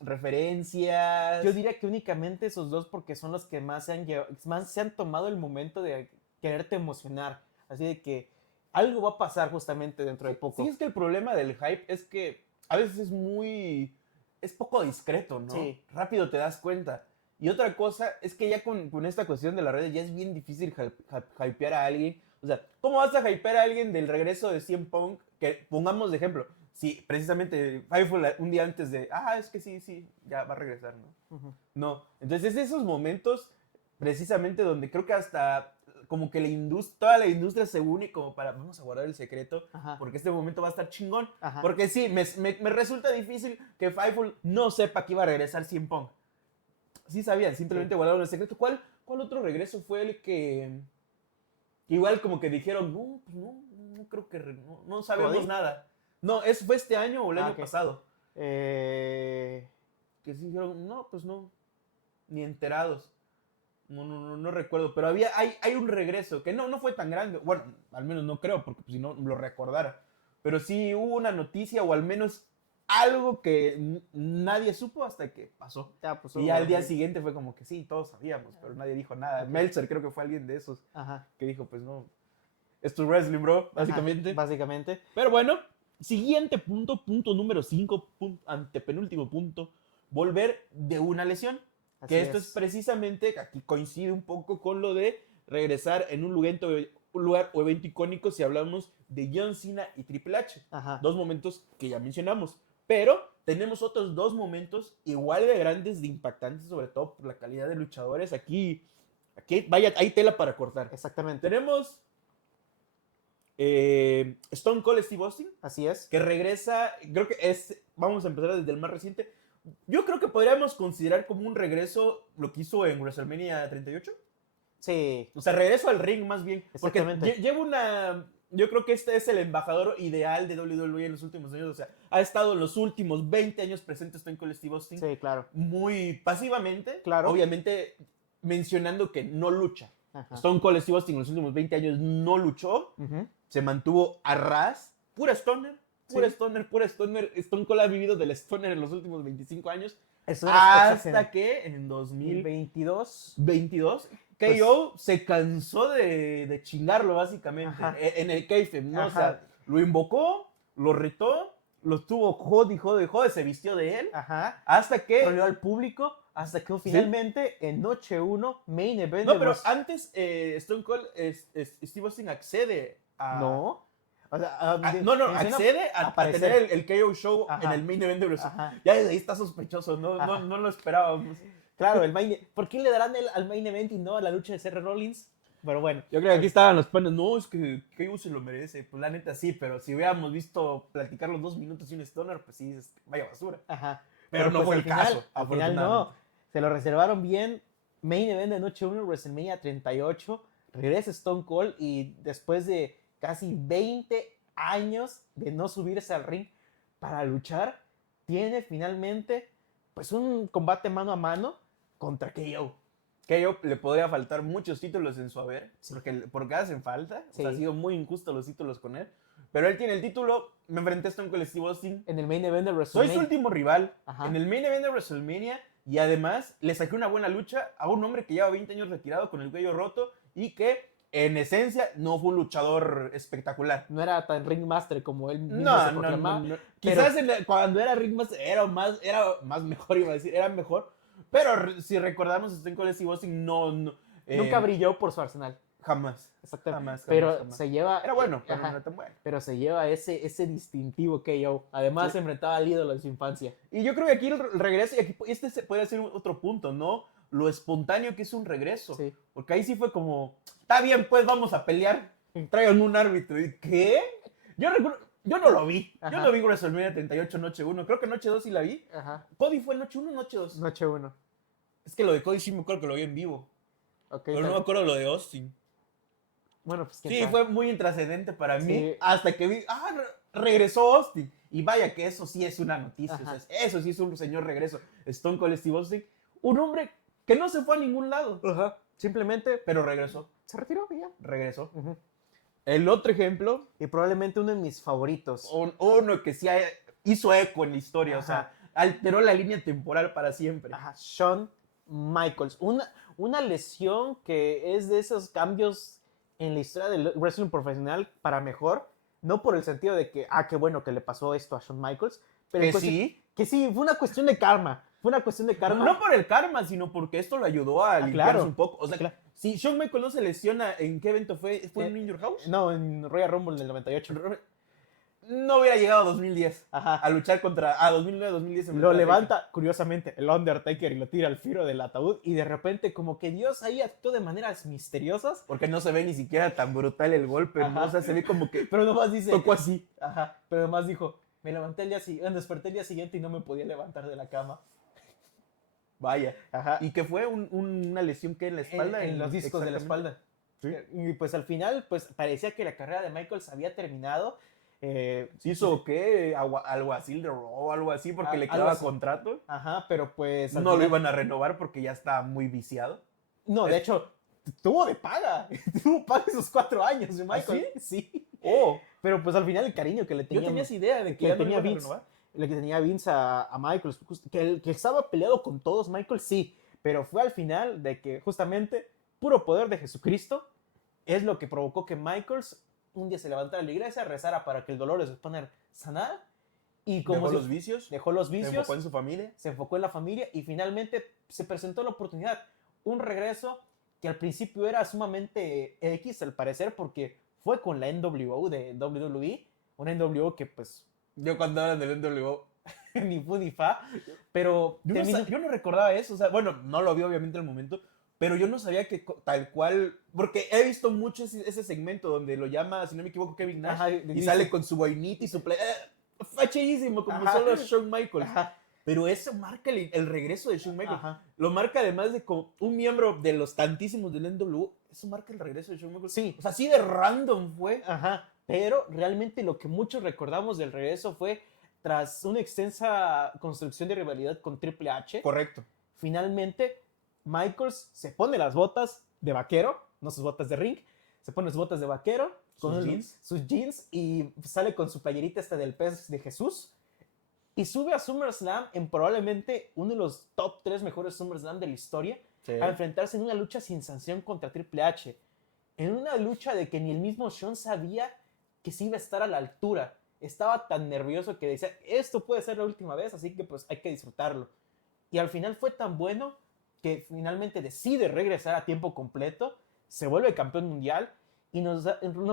Referencias. Yo diría que únicamente esos dos, porque son los que más se han tomado el momento de quererte emocionar. Así de que algo va a pasar justamente dentro de poco. Sí, es que el problema del hype es que a veces es poco discreto, ¿no? Sí. Rápido te das cuenta. Y otra cosa es que ya con esta cuestión de las redes ya es bien difícil hypear a alguien. O sea, ¿cómo vas a hypear a alguien del regreso de CM Punk? Que pongamos de ejemplo, si precisamente Fightful un día antes de, es que sí, ya va a regresar, ¿no? Uh-huh. No, entonces es de esos momentos precisamente donde creo que hasta como que toda la industria se une como para, vamos a guardar el secreto, Ajá. porque este momento va a estar chingón. Ajá. Porque sí, me resulta difícil que Fightful no sepa que iba a regresar CM Punk. Sí sabían, simplemente guardaron el secreto. ¿Cuál otro regreso fue el que igual como que dijeron, no creo que, no sabemos ¿Cody? nada? No, ¿fue este año o el año pasado? Que sí dijeron, no, ni enterados. No recuerdo, pero hay un regreso que no fue tan grande. Bueno, al menos no creo, porque si no lo recordara. Pero sí hubo una noticia o al menos algo que nadie supo hasta que pasó. Pues, y al día siguiente fue como que sí, todos sabíamos, pero nadie dijo nada. Okay. Meltzer creo que fue alguien de esos. Ajá. Que dijo, pues no, es tu wrestling, bro, básicamente. Ajá, básicamente. Pero bueno, siguiente punto número 5, antepenúltimo punto, volver de una lesión. Así que esto es precisamente, aquí coincide un poco con lo de regresar en un lugar o evento icónico si hablamos de John Cena y Triple H. Ajá. Dos momentos que ya mencionamos. Pero tenemos otros dos momentos igual de grandes, de impactantes, sobre todo por la calidad de luchadores. Aquí vaya, hay tela para cortar. Exactamente. Tenemos Stone Cold Steve Austin. Así es. Que regresa, creo que vamos a empezar desde el más reciente. Yo creo que podríamos considerar como un regreso lo que hizo en WrestleMania 38. Sí. O sea, regreso al ring más bien. Porque Exactamente. yo creo que este es el embajador ideal de WWE en los últimos años. O sea, ha estado en los últimos 20 años presente Stone Cold Steve Austin. Sí, claro. Muy pasivamente. Claro. Obviamente mencionando que no lucha. Ajá. Stone Cold Steve Austin en los últimos 20 años no luchó. Uh-huh. Se mantuvo a ras. Pura Stoner. Pura Stoner. Stone Cold ha vivido del Stoner en los últimos 25 años. Hasta que en 2022 KO se cansó de chingarlo, básicamente. Ajá. En el kayfabe, ¿no? O sea, lo invocó, lo retó, lo estuvo jode, se vistió de él. Ajá. Hasta que troleó al público, hasta que finalmente en noche 1 main event. No, pero antes Stone Cold Steve Austin accede a... No. O sea, accede a tener el KO show. Ajá. En el main event de WrestleMania. Ya desde ahí está sospechoso, no lo esperábamos. Claro, ¿por qué le darán al main event y no a la lucha de Seth Rollins? Pero bueno. Yo creo que aquí estaban los panes. No, es que KO se lo merece. Pues la neta sí, pero si hubiéramos visto platicar los 2 minutos y un Stoner, pues sí, vaya basura. Ajá. Pero no fue el caso. Al final no. Se lo reservaron bien. Main event de noche 1, WrestleMania 38. Regresa Stone Cold y después de casi 20 años de no subirse al ring para luchar, tiene finalmente pues un combate mano a mano contra KO. KO le podría faltar muchos títulos en su haber, Sí. porque hacen falta. Sí. O sea, ha sido muy injusto los títulos con él. pero él tiene el título. Me enfrenté a Stone Cold Steve Austin. En el main event de Soy WrestleMania. su último rival. Ajá. En el main event de WrestleMania. Y además le saqué una buena lucha a un hombre que lleva 20 años retirado con el cuello roto y que en esencia no fue un luchador espectacular. No era tan ringmaster como él mismo No, se no, proclamaba. no. Pero- Quizás cuando era Ringmaster era más mejor, iba a decir, era mejor. Pero si recordamos, Stone Cold Steve Austin Nunca brilló por su arsenal. Jamás. Exactamente. Jamás, pero jamás. se lleva... Era bueno, pero ajá, no era tan bueno. pero se lleva ese distintivo KO. Además, Sí. se enfrentaba al ídolo de su infancia. Y yo creo que aquí el regreso, y aquí este puede ser otro punto, ¿no? Lo espontáneo que es un regreso. Sí. Porque ahí sí fue como, está bien, pues vamos a pelear. Traigan un árbitro. ¿Y qué? Yo no lo vi. Ajá. Yo no vi WrestleMania 38 Noche 1. Creo que Noche 2 sí la vi. Ajá. ¿Cody fue Noche 1 o Noche 2? Noche 1. Es que lo de Cody sí me acuerdo que lo vi en vivo. Ok. Pero no me acuerdo lo de Austin. Bueno, pues quién Sí, sabe. fue muy intrascendente para mí. Sí. Hasta que vi, regresó Austin. Y vaya que eso sí es una noticia. Ajá. O sea, eso sí es un señor regreso. Stone Cold Steve Austin. Un hombre que no se fue a ningún lado. Ajá. Simplemente Pero regresó. se retiró y ya. Regresó. Ujú. El otro ejemplo, Y probablemente uno de mis favoritos. uno que sí hizo eco en la historia. Ajá. O sea, alteró la línea temporal para siempre. Ajá, Shawn Michaels. Una lesión que es de esos cambios en la historia del wrestling profesional para mejor. No por el sentido de que, qué bueno que le pasó esto a Shawn Michaels. Pero Que en cuestión- sí. Que sí, fue una cuestión de karma. Fue una cuestión de karma. No por el karma, sino porque esto lo ayudó a limpiarse claro. un poco. O sea, Claro. si Shawn Michaels no se lesiona, ¿en qué evento fue? ¿Fue en In Your House? No, en Royal Rumble del 98. No hubiera llegado a 2010 Ajá. a luchar contra... A 2009, 2010. Lo levanta, curiosamente, el Undertaker y lo tira al filo del ataúd. Y de repente, como que Dios ahí actuó de maneras misteriosas. Porque no se ve ni siquiera tan brutal el golpe, ¿no? Ajá. O sea, se ve como que Pero nomás dice. tocó así. Ajá. Pero además dijo: me levanté desperté el día siguiente y no me podía levantar de la cama. Vaya. Ajá. ¿Y qué fue? ¿Una lesión que en la espalda? En los discos de la Exactamente. espalda. Sí. Y pues al final, pues parecía que la carrera de Michaels había terminado. ¿Se hizo qué? ¿Alguacil de Raw o algo así? Porque le algo quedaba así. contrato. Ajá, pero pues. al No lo final- iban a renovar porque ya estaba muy viciado. No, de hecho, tuvo de paga. Tuvo paga esos 4 años de Michael. Sí. Oh, Pero pues al final el cariño que le yo tenía. tenía esa idea de que que ya no tenía lo iban a Vince. renovar. Le que tenía Vince a Michaels, que estaba peleado con todos, Michael sí, pero fue al final de que justamente puro poder de Jesucristo es lo que provocó que Michaels un día se levantara de la iglesia, rezara para que el dolor de su espalda sanara y como Dejó si- los vicios. dejó los Se vicios, enfocó en su familia. se enfocó en la familia y finalmente se presentó la oportunidad, un regreso que al principio era sumamente X al parecer porque fue con la NWO de WWE, una NWO que pues Yo cuando hablan del NWO, ni fu ni fa, pero yo no recordaba eso. O sea, bueno, no lo vi obviamente al momento, pero yo no sabía que tal cual, porque he visto mucho ese segmento donde lo llama, si no me equivoco, Kevin Nash, Ajá, y dice- sale con su boinita y su play. Fachellísimo, como Ajá. solo Shawn Michaels. Ajá, Pero eso marca el regreso de Shawn Michaels. ajá. Lo marca además de como un miembro de los tantísimos del NWO. Eso marca el regreso de Shawn Michaels. Sí. O sea, así de random fue. Ajá, pero realmente lo que muchos recordamos del regreso fue tras una extensa construcción de rivalidad con Triple H. Correcto. Finalmente, Michaels se pone las botas de vaquero, no sus botas de ring, se pone sus botas de vaquero, sus jeans y sale con su playerita esta del pez de Jesús y sube a SummerSlam en probablemente uno de los top 3 mejores SummerSlam de la historia a enfrentarse en una lucha sin sanción contra Triple H. En una lucha de que ni el mismo Shawn sabía que se iba a estar a la altura. Estaba tan nervioso que decía, esto puede ser la última vez, así que pues hay que disfrutarlo. Y al final fue tan bueno que finalmente decide regresar a tiempo completo, se vuelve campeón mundial y nos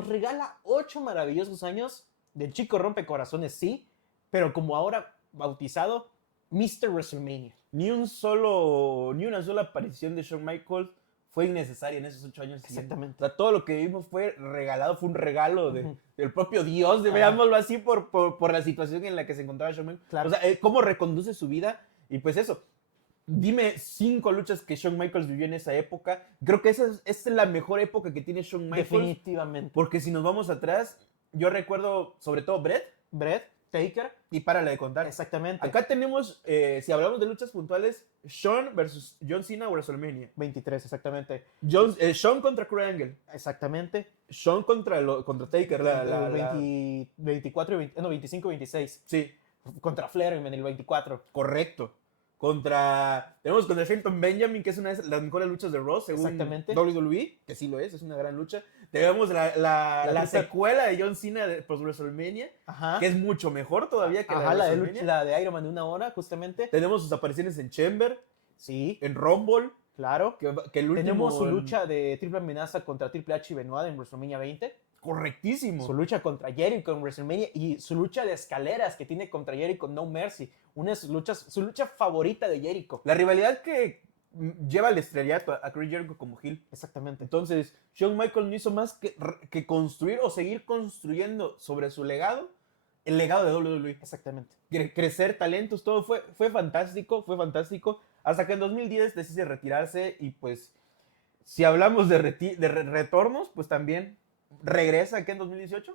regala 8 maravillosos años del chico rompecorazones, sí, pero como ahora bautizado Mr. WrestleMania. Ni una sola aparición de Shawn Michaels fue innecesaria en esos 8 años. Exactamente. O sea, todo lo que vimos fue regalado, fue un regalo Ujú. del propio Dios, veámoslo así, por la situación en la que se encontraba Shawn Michaels. Claro. O sea, cómo reconduce su vida y pues eso. Dime 5 luchas que Shawn Michaels vivió en esa época. Creo que esa es la mejor época que tiene Shawn Michaels. Definitivamente. Porque si nos vamos atrás, yo recuerdo sobre todo Bret. Taker. Y párale de contar. Exactamente. Acá tenemos, si hablamos de luchas puntuales, Shawn versus John Cena WrestleMania. 23, exactamente. Shawn contra Kurt Angle. Exactamente. Shawn contra Taker. 24 y 20, no, 25 y 26. Sí. Contra Flair en el 24. Correcto. Tenemos contra Shelton Benjamin, que es una de las mejores luchas de Raw, según Exactamente. WWE, que sí lo es una gran lucha. Tenemos la secuela de John Cena post WrestleMania, que es mucho mejor todavía que la de Iron Man de 1 hora, justamente. Tenemos sus apariciones en Chamber, sí, en Rumble. Claro. Que el último, tenemos su lucha de triple amenaza contra Triple H y Benoit en WrestleMania 20. Correctísimo. Su lucha contra Jericho en WrestleMania y su lucha de escaleras que tiene contra Jericho No Mercy. Una de sus luchas, su lucha favorita de Jericho. La rivalidad que lleva al estrellato a Chris Jericho como heel. Exactamente. Entonces, Shawn Michaels no hizo más que construir o seguir construyendo sobre su legado, el legado de WWE. Exactamente. Crecer talentos, todo fue fantástico, hasta que en 2010 decide retirarse y pues, si hablamos de retornos, pues también regresa aquí en 2018.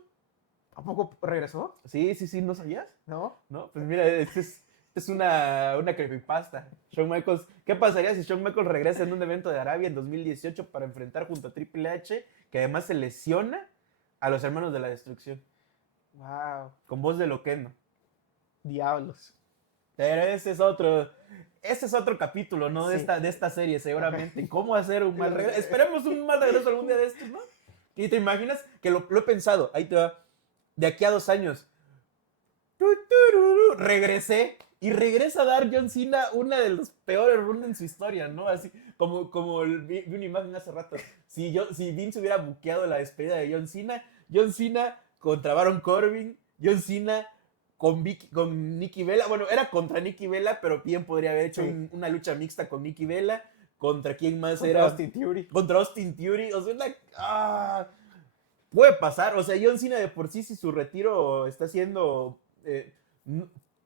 ¿A poco regresó? Sí, ¿no sabías? No. No, pues mira, es una creepypasta. Shawn Michaels, ¿qué pasaría si Shawn Michaels regresa en un evento de Arabia en 2018 para enfrentar junto a Triple H, que además se lesiona a los hermanos de la destrucción? Wow. Con voz de Loquendo. Diablos. Pero ese es otro capítulo, ¿no? Sí. De esta serie, seguramente. ¿Cómo hacer un mal regreso? Esperemos un mal regreso algún día de estos, ¿no? Y te imaginas que lo he pensado, ahí te va. De aquí a 2 años. Regresé. Y regresa a dar John Cena una de los peores runs en su historia, ¿no? Así como vi una imagen hace rato. Si Vince hubiera buqueado la despedida de John Cena contra Baron Corbin, John Cena con Nikki Bella. Bueno, era contra Nikki Bella, pero bien podría haber hecho una lucha mixta con Nikki Bella. ¿Contra quién más era? Austin Theory. Contra Austin Theory. O sea, puede pasar. O sea, John Cena de por sí, si su retiro está siendo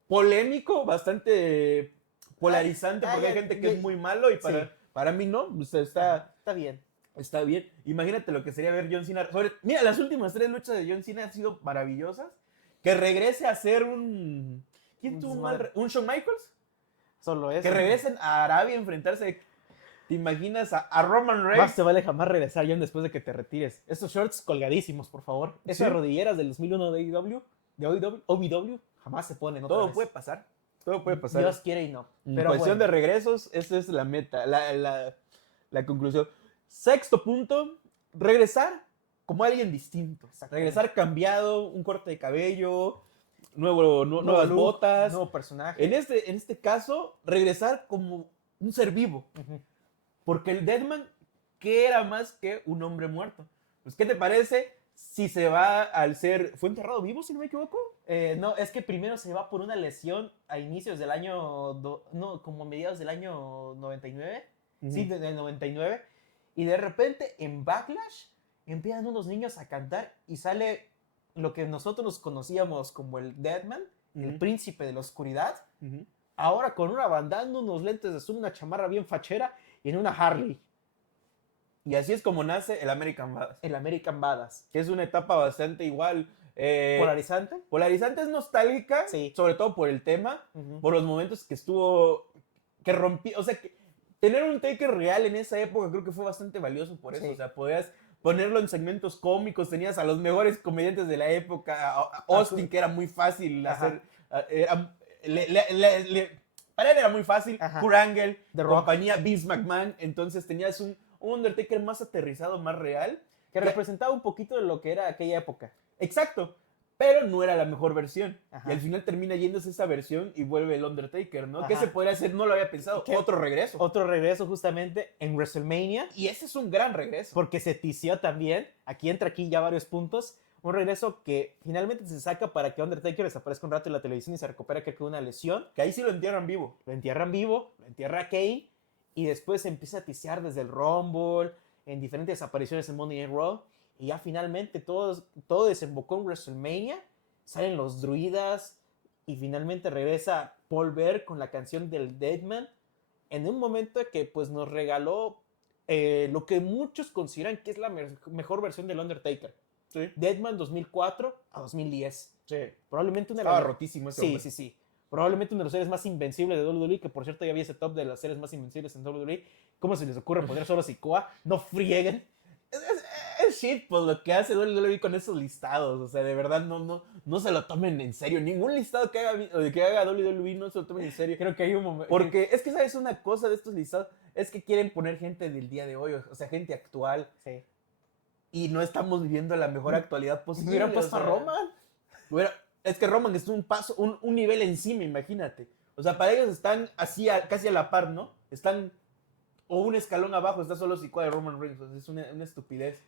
polémico, bastante polarizante, porque hay gente que es muy malo y para mí no. O sea, está bien. Está bien. Imagínate lo que sería ver John Cena. Mira, las últimas 3 luchas de John Cena han sido maravillosas. Que regrese a ser un... ¿Quién tuvo un Shawn Michaels? Solo eso. Que regresen a Arabia a enfrentarse. ¿Te imaginas a Roman Reigns? Más te vale jamás regresar, John, después de que te retires. Esos shorts colgadísimos, por favor. Esas rodilleras del 2001 de OVW, jamás se ponen otra vez. Puede pasar. Todo puede pasar. Dios quiere y no. Pero en cuestión de regresos, esa es la meta, la conclusión. 6º punto, regresar como alguien distinto. Regresar cambiado, un corte de cabello, nuevas look, botas. Nuevo personaje. En este caso, regresar como un ser vivo. Uh-huh. Porque el Deadman, ¿qué era más que un hombre muerto? Pues, ¿qué te parece si se va al ser... ¿Fue enterrado vivo, si no me equivoco? No, es que primero se va por una lesión a inicios del año... como mediados del año 99. Uh-huh. Sí, del 99. Y de repente, en Backlash, empiezan unos niños a cantar y sale lo que nosotros conocíamos como el Deadman, uh-huh, el príncipe de la oscuridad, uh-huh, ahora con una bandana, unos lentes de zoom, una chamarra bien fachera y en una Harley. Y así es como nace el American Badass. El American Badass. Que es una etapa bastante igual. ¿Polarizante? Polarizante, es nostálgica, sí, sobre todo por el tema, uh-huh, por los momentos que rompí, o sea, que tener un Taker real en esa época creo que fue bastante valioso por eso, sí. O sea, podías ponerlo en segmentos cómicos, tenías a los mejores comediantes de la época, a Austin, que era muy fácil hacer, para él era muy fácil, Kurt Angle, compañía Vince McMahon, entonces tenías un Undertaker más aterrizado, más real. Que representaba un poquito de lo que era aquella época. Exacto, pero no era la mejor versión. Ajá. Y al final termina yéndose esa versión y vuelve el Undertaker, ¿no? Ajá. ¿Qué se podría hacer? No lo había pensado. Otro regreso. Otro regreso justamente en WrestleMania. Y ese es un gran regreso. Porque se tició también, aquí ya varios puntos, un regreso que finalmente se saca para que Undertaker desaparezca un rato en la televisión y se recupera que una lesión. Que ahí sí lo entierran vivo. Lo entierra Kane y después se empieza a tisear desde el Rumble, en diferentes apariciones en Monday Night Raw. Y ya finalmente todo desembocó en WrestleMania. Salen los druidas y finalmente regresa Paul Bearer con la canción del Deadman. En un momento que pues nos regaló lo que muchos consideran que es la mejor versión del Undertaker. Sí. Deadman 2004 a 2010. Sí. Probablemente una Estaba rotísimo ese Sí, hombre. sí, sí. Probablemente uno de los seres más invencibles de WWE, que por cierto ya había ese top de los seres más invencibles en WWE. ¿Cómo se les ocurre poner solo a Sikoa? No frieguen. Es shit, pues lo que hace WWE con esos listados. O sea, de verdad no se lo tomen en serio. Ningún listado que haga WWE no se lo tomen en serio. Creo que hay un momento. Porque es que, ¿sabes? Una cosa de estos listados es que quieren poner gente del día de hoy, o sea, gente actual. Sí. Y no estamos viviendo la mejor actualidad posible. Hubieran puesto a Roman. Es que Roman es un paso, un nivel encima, imagínate. O sea, para ellos están así, casi a la par, ¿no? Están, o un escalón abajo, está solo Sikoa de Roman Reigns. O sea, es una estupidez.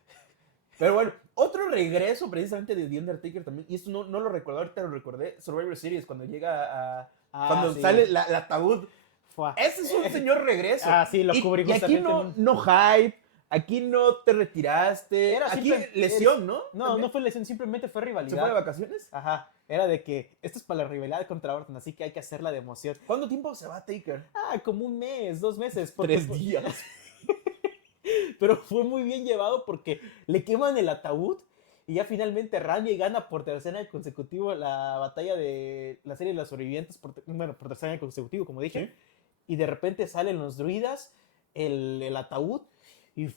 Pero bueno, otro regreso precisamente de The Undertaker también, y esto no lo recordé, ahorita lo recordé, Survivor Series, cuando llega a... cuando sí. sale la ataúd. Fua. Ese es un señor regreso. Sí, lo cubrí y aquí no hype, aquí no te retiraste, Era aquí simple- lesión, ¿no? No, ¿También? no fue lesión, simplemente fue ¿Se rivalidad. fue de vacaciones? Ajá, era de que esto es para la rivalidad contra Orton, así que hay que hacerla de emoción. ¿Cuánto tiempo se va Taker? Como un mes, 2 meses. 3 días. Pero fue muy bien llevado porque le queman el ataúd y ya finalmente Randy gana por tercer año consecutivo la batalla de la serie de los sobrevivientes, por tercer año consecutivo, como dije. ¿Sí? Y de repente salen los druidas, el ataúd y Hay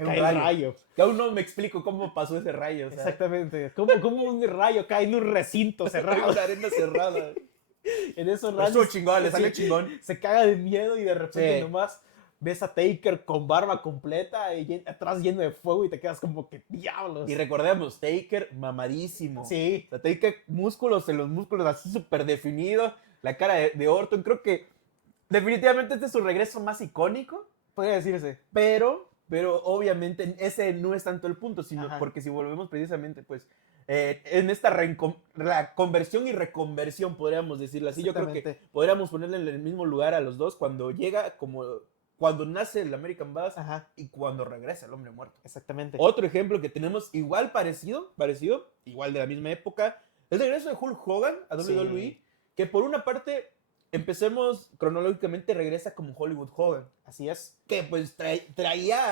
un cae el rayo. rayo. Que aún no me explico cómo pasó ese rayo. O sea, Exactamente. ¿Cómo un rayo cae en un recinto cerrado? una arena cerrada. En esos Pero estuvo rayos chingón, le salió chingón. se caga de miedo y de repente Sí. nomás ves a Taker con barba completa y atrás lleno de fuego y te quedas como que diablos. Y recordemos, Taker mamadísimo. Sí. O sea, Taker músculos en los músculos así súper definidos. La cara de Orton. Creo que definitivamente este es su regreso más icónico. Podría decirse. Pero obviamente ese no es tanto el punto, sino Ajá. porque si volvemos precisamente, pues, en esta la conversión y reconversión, podríamos decirlo así, yo creo que Exactamente. podríamos ponerle en el mismo lugar a los dos cuando llega, como cuando nace el American Bass Ajá. y cuando regresa el hombre muerto. Exactamente. Otro ejemplo que tenemos igual parecido, igual de la misma época, el regreso de Hulk Hogan a WWE, Sí. que por una parte, empecemos cronológicamente, regresa como Hollywood Hogan, Así es. que pues traía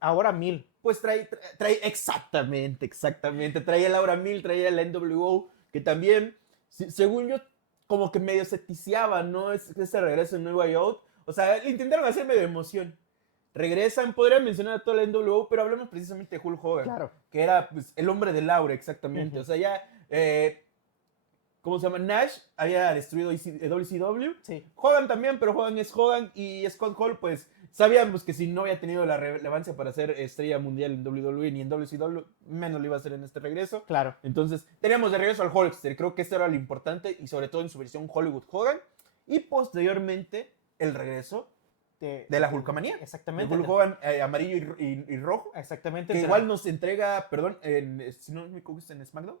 Ahora 1000. pues trae exactamente, traía la Aura 1000, traía la NWO, que también, según yo, como que medio seticiaba, ¿no? Ese regreso en New Way Out. O sea, le intentaron hacer medio emoción. Regresan, podrían mencionar a toda la NWO, pero hablamos precisamente de Hulk Hogan. Claro. Que era pues, el hombre del aura, exactamente. Uh-huh. O sea, ya, ¿cómo se llama? Nash había destruido WCW. Sí. Hogan también, pero Hogan es Hogan. Y Scott Hall, pues, sabíamos que si no había tenido la relevancia para ser estrella mundial en WWE ni en WCW, menos lo iba a hacer en este regreso. Claro. Entonces, teníamos de regreso al Hulkster. Creo que esto era lo importante, y sobre todo en su versión Hollywood Hogan. Y posteriormente, el regreso de la Hulkamanía. Exactamente. De Hulk Hogan amarillo y rojo. Exactamente. Que igual nos entrega, perdón, si no me equivoco, en SmackDown.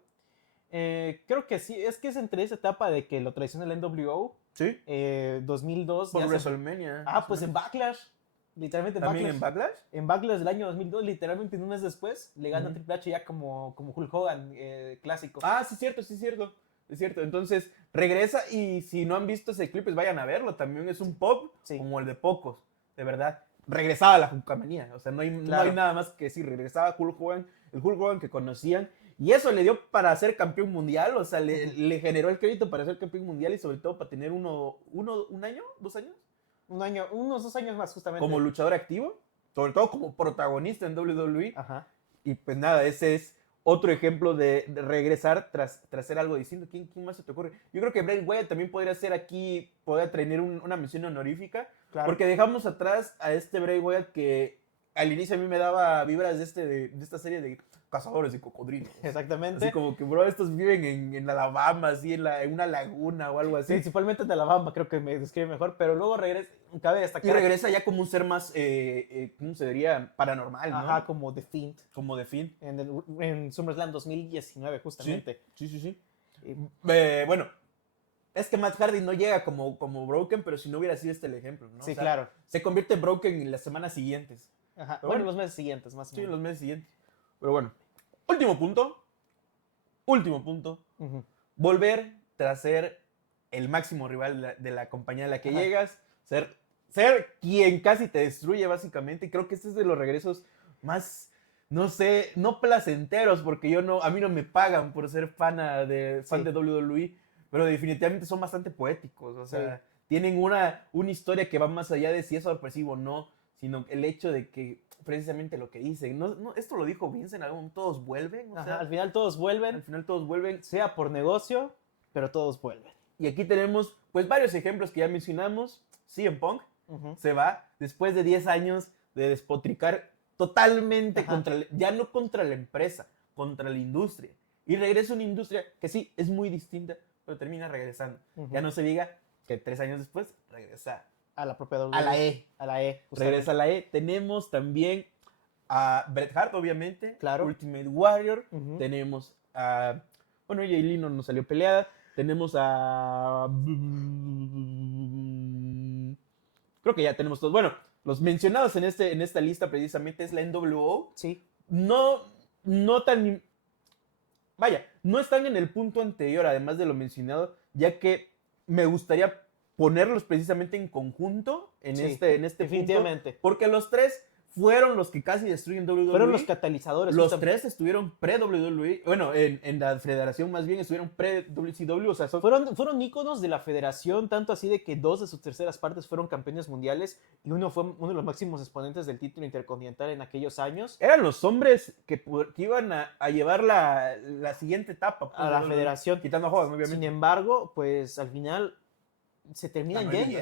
Creo que sí, es que es entre esa etapa de que lo traiciona el NWO. Sí. 2002. Por WrestleMania. Pues en Backlash. Literalmente en ¿También Backlash. en Backlash? En Backlash del año 2002, literalmente un mes después, le gana Uh-huh. Triple H ya como Hulk Hogan clásico. Sí, cierto. Es cierto. Entonces, regresa, y si no han visto ese clip, pues vayan a verlo. También es un pop como el de pocos, de verdad. Regresaba a la Hulkamanía. O sea, no hay nada más que decir. Regresaba Hulk Hogan, el Hulk Hogan que conocían. Y eso le dio para ser campeón mundial. O sea, le generó el crédito para ser campeón mundial, y sobre todo para tener un año, 2 años. Unos 2 años más, justamente. Como luchador activo, sobre todo como protagonista en WWE. Ajá. Y pues nada, ese es otro ejemplo de regresar tras hacer algo distinto. ¿Quién más se te ocurre? Yo creo que Bray Wyatt también podría ser aquí, podría tener una mención honorífica. Claro. Porque dejamos atrás a este Bray Wyatt que al inicio a mí me daba vibras de esta serie de cazadores de cocodrilos. Exactamente. Así como que, bro, estos viven en Alabama, así en una laguna o algo así. Principalmente en Alabama, creo que me describe mejor, pero luego regresa, cabe destacar. Y regresa ya como un ser más, ¿cómo se diría? Paranormal, ¿no? Ajá, como The Fiend. Como The Fiend. En SummerSlam 2019, justamente. Sí. Bueno, es que Matt Hardy no llega como Broken, pero si no hubiera sido el ejemplo, ¿no? Sí, o sea, claro. Se convierte en Broken en las semanas siguientes. Ajá. Pero Bueno, los meses siguientes, más o Sí, en menos. los meses siguientes. Pero bueno, último punto. Uh-huh. Volver tras ser el máximo rival de la compañía a la que Ajá. llegas, ser quien casi te destruye, básicamente. Y creo que este es de los regresos más, no sé, no placenteros, porque a mí no me pagan por ser fan de WWE, pero definitivamente son bastante poéticos, o sea, tienen una historia que va más allá de si es sorpresivo o no, sino el hecho de que precisamente lo que dicen, esto lo dijo Vince en algún momento, todos vuelven, o sea, al final todos vuelven. Al final todos vuelven. Sea por negocio, pero todos vuelven. Y aquí tenemos pues varios ejemplos que ya mencionamos. CM Punk se va después de 10 años de despotricar totalmente ya no contra la empresa, contra la industria. Y regresa a una industria que sí, es muy distinta, pero termina regresando. Ya no se diga que 3 años después regresa a la propia WWE. A la E. A la E. Regresa a la E. Tenemos también a Bret Hart, obviamente. Claro. Ultimate Warrior. Tenemos a... Bueno, AJ Lee no nos salió peleada. Tenemos a... Creo que ya tenemos todos. Bueno, los mencionados en esta lista precisamente es la NWO. Sí. No tan... Vaya, no están en el punto anterior, además de lo mencionado, ya que me gustaría ponerlos precisamente en conjunto en este definitivamente. punto, porque los tres fueron los que casi destruyen WWE. Fueron los catalizadores. Los tres estuvieron pre-WWE. Bueno, en la federación más bien estuvieron pre-WCW. O sea, fueron íconos de la federación, tanto así de que 2 de sus terceras partes fueron campeones mundiales y uno fue uno de los máximos exponentes del título intercontinental en aquellos años. Eran los hombres que iban a llevar la siguiente etapa. Pues, a la federación. Quitando a Hogan, obviamente. Sin embargo, pues al final se terminan yendo.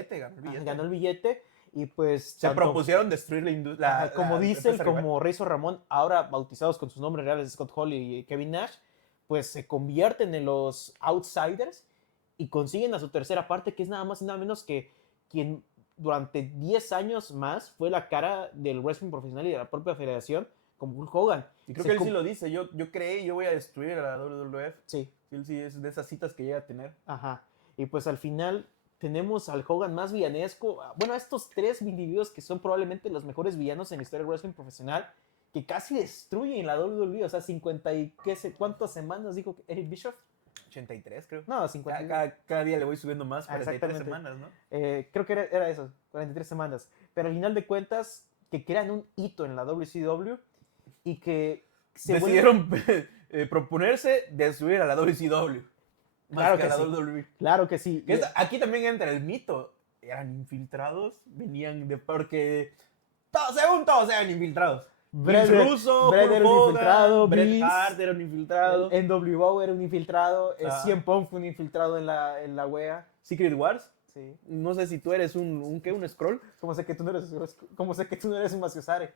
Ganó el billete. Y pues se propusieron destruir la industria. Como Diesel, como Razor Ramón, ahora bautizados con sus nombres reales Scott Hall y Kevin Nash, pues se convierten en los outsiders y consiguen a su tercera parte, que es nada más y nada menos que quien durante 10 años más fue la cara del wrestling profesional y de la propia federación, como Hulk Hogan. Y creo que él sí lo dice, yo voy a destruir a la WWF. Sí. Él sí es de esas citas que llega a tener. Ajá. Y pues al final tenemos al Hogan más villanesco. Bueno, estos 3 individuos que son probablemente los mejores villanos en la historia del wrestling profesional, que casi destruyen la WWE. O sea, 50 y qué sé, ¿cuántas semanas dijo Eric Bischoff? 83, creo. No, 50. Cada día le voy subiendo más, 43 semanas, ¿no? Creo que era eso, 43 semanas. Pero al final de cuentas, que crean un hito en la WCW y que decidieron proponerse destruir a la WCW. Claro que, sí. Claro que sí. Aquí también entra el mito. Eran infiltrados, venían de porque según todos eran infiltrados. Bret era un infiltrado, Bret Hart era un infiltrado, el NWO era un infiltrado, CM Punk fue un infiltrado en la wea. Secret Wars. Sí. No sé si tú eres un scroll. ¿Cómo sé que tú no eres un Maciosare?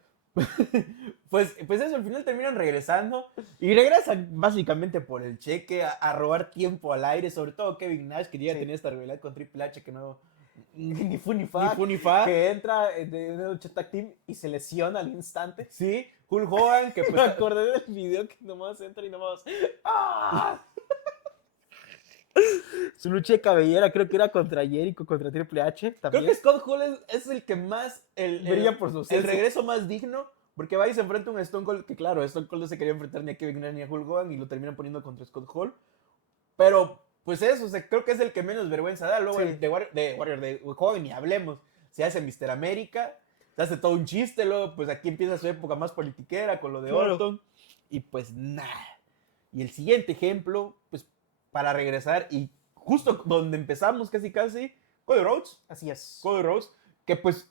pues eso, al final terminan regresando y regresan básicamente por el cheque a robar tiempo al aire, sobre todo Kevin Nash, que llega a tener esta rivalidad con Triple H que no ni fu ni fa, que entra de una lucha tag team y se lesiona al instante. Sí, Hulk Hogan, que pues me acordé del video que nomás entra y nomás ¡ah! Su lucha de cabellera creo que era contra Jericho, contra Triple H también. Creo que Scott Hall es el que más brilla por su el regreso más digno, porque va y se enfrenta a un Stone Cold, que claro, Stone Cold no se quería enfrentar ni a Kevin Nash ni a Hulk Hogan y lo terminan poniendo contra Scott Hall. Pero pues eso, o sea, creo que es el que menos vergüenza da. Luego el de Hogan ni hablemos. Se hace Mr. América, se hace todo un chiste, luego pues aquí empieza su época más politiquera con lo de Orton. Y pues nada. Y el siguiente ejemplo, pues para regresar y justo donde empezamos casi, Cody Rhodes. Así es. Cody Rhodes, que pues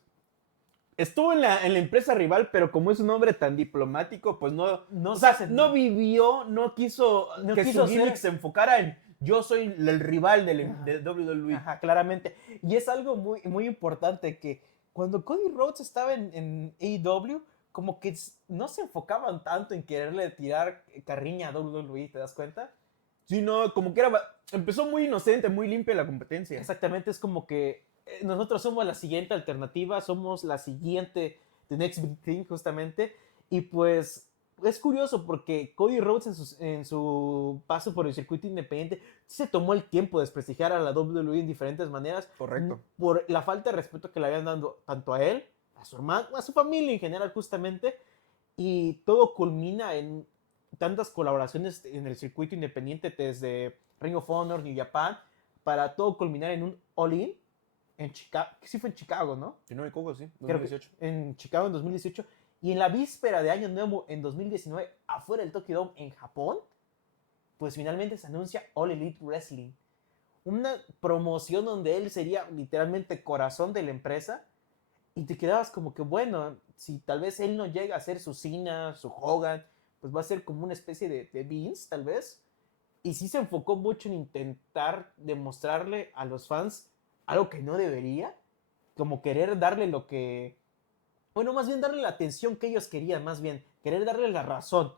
estuvo en la empresa rival, pero como es un hombre tan diplomático, pues no vivió, no quiso que su gimmick se enfocara en yo soy el rival de WWE. Ajá, claramente. Y es algo muy, muy importante que cuando Cody Rhodes estaba en AEW, como que no se enfocaban tanto en quererle tirar carriña a WWE, ¿te das cuenta? Sí, no, como que empezó muy inocente, muy limpia la competencia. Exactamente, es como que nosotros somos la siguiente alternativa, somos la siguiente The Next Big Thing, justamente. Y pues es curioso porque Cody Rhodes en su paso por el circuito independiente se tomó el tiempo de desprestigiar a la WWE en diferentes maneras. Correcto. Por la falta de respeto que le habían dado tanto a él, a su hermano, a su familia en general, justamente. Y todo culmina en tantas colaboraciones en el circuito independiente desde Ring of Honor, New Japan, para todo culminar en un All-In en Chicago, sí fue en Chicago, ¿no? Si no me equivoco, sí, 2018. En Chicago en 2018, Y en la víspera de Año Nuevo, en 2019, afuera del Tokyo Dome, en Japón, pues finalmente se anuncia All Elite Wrestling. Una promoción donde él sería literalmente corazón de la empresa. Y te quedabas como que, bueno, si tal vez él no llega a ser su Cena, su Hogan, pues va a ser como una especie de Vince, tal vez. Y sí se enfocó mucho en intentar demostrarle a los fans algo que no debería, como querer darle lo que... Bueno, más bien darle la atención que ellos querían, más bien, querer darle la razón.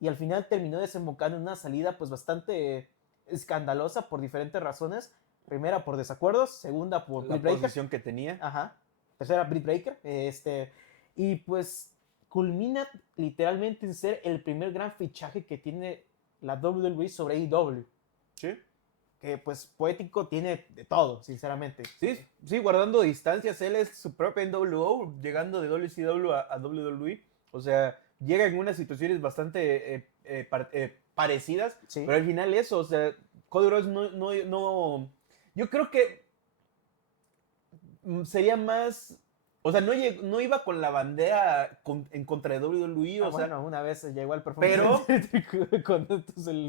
Y al final terminó desembocando en una salida pues bastante escandalosa por diferentes razones. Primera, por desacuerdos. Segunda, por la posición que tenía. Ajá. Tercera, Britt Baker. Y pues culmina literalmente en ser el primer gran fichaje que tiene la WWE sobre AEW. Sí. Que pues poético tiene de todo, sinceramente. Sí, guardando distancias, él es su propia NWO, llegando de WCW a WWE. O sea, llega en unas situaciones bastante parecidas, Sí. pero al final eso, o sea, Cody Rhodes no, yo creo que sería más, o sea, no iba con la bandera en contra de WWE, o sea, bueno, una vez llegó al pero con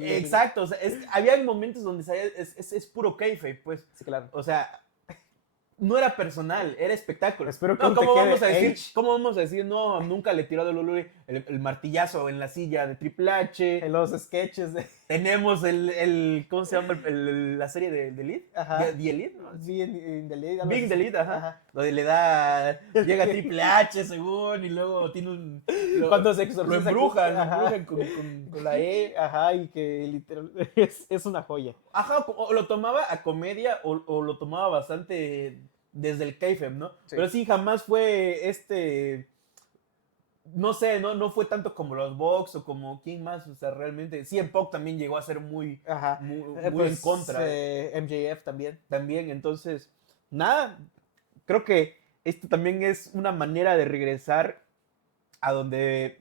exacto, o sea, había momentos donde es puro kayfabe, pues. Sí, claro. O sea, no era personal, era espectáculo. Espero que no, aún te ¿cómo quede vamos a decir? Edge. ¿Cómo vamos a decir? No, nunca le tiró a WWE el martillazo en la silla de Triple H. En los sketches de... Tenemos ¿cómo se llama? La serie de Elite. Ajá. The Elite, ¿no? Sí, en The Elite. Big The Elite, ajá. Donde le da, llega Triple H según, y luego tiene un... Cuando se exorciza. Lo embrujan con la E. Ajá, y que literal es una joya. Ajá, o lo tomaba a comedia o lo tomaba bastante desde el kayfabe, ¿no? Sí. Pero sí, jamás fue no sé, no fue tanto como los Bucks o como quién más, o sea, realmente CM Punk también llegó a ser muy Pues, en contra. MJF también. También, entonces, nada, creo que esto también es una manera de regresar a donde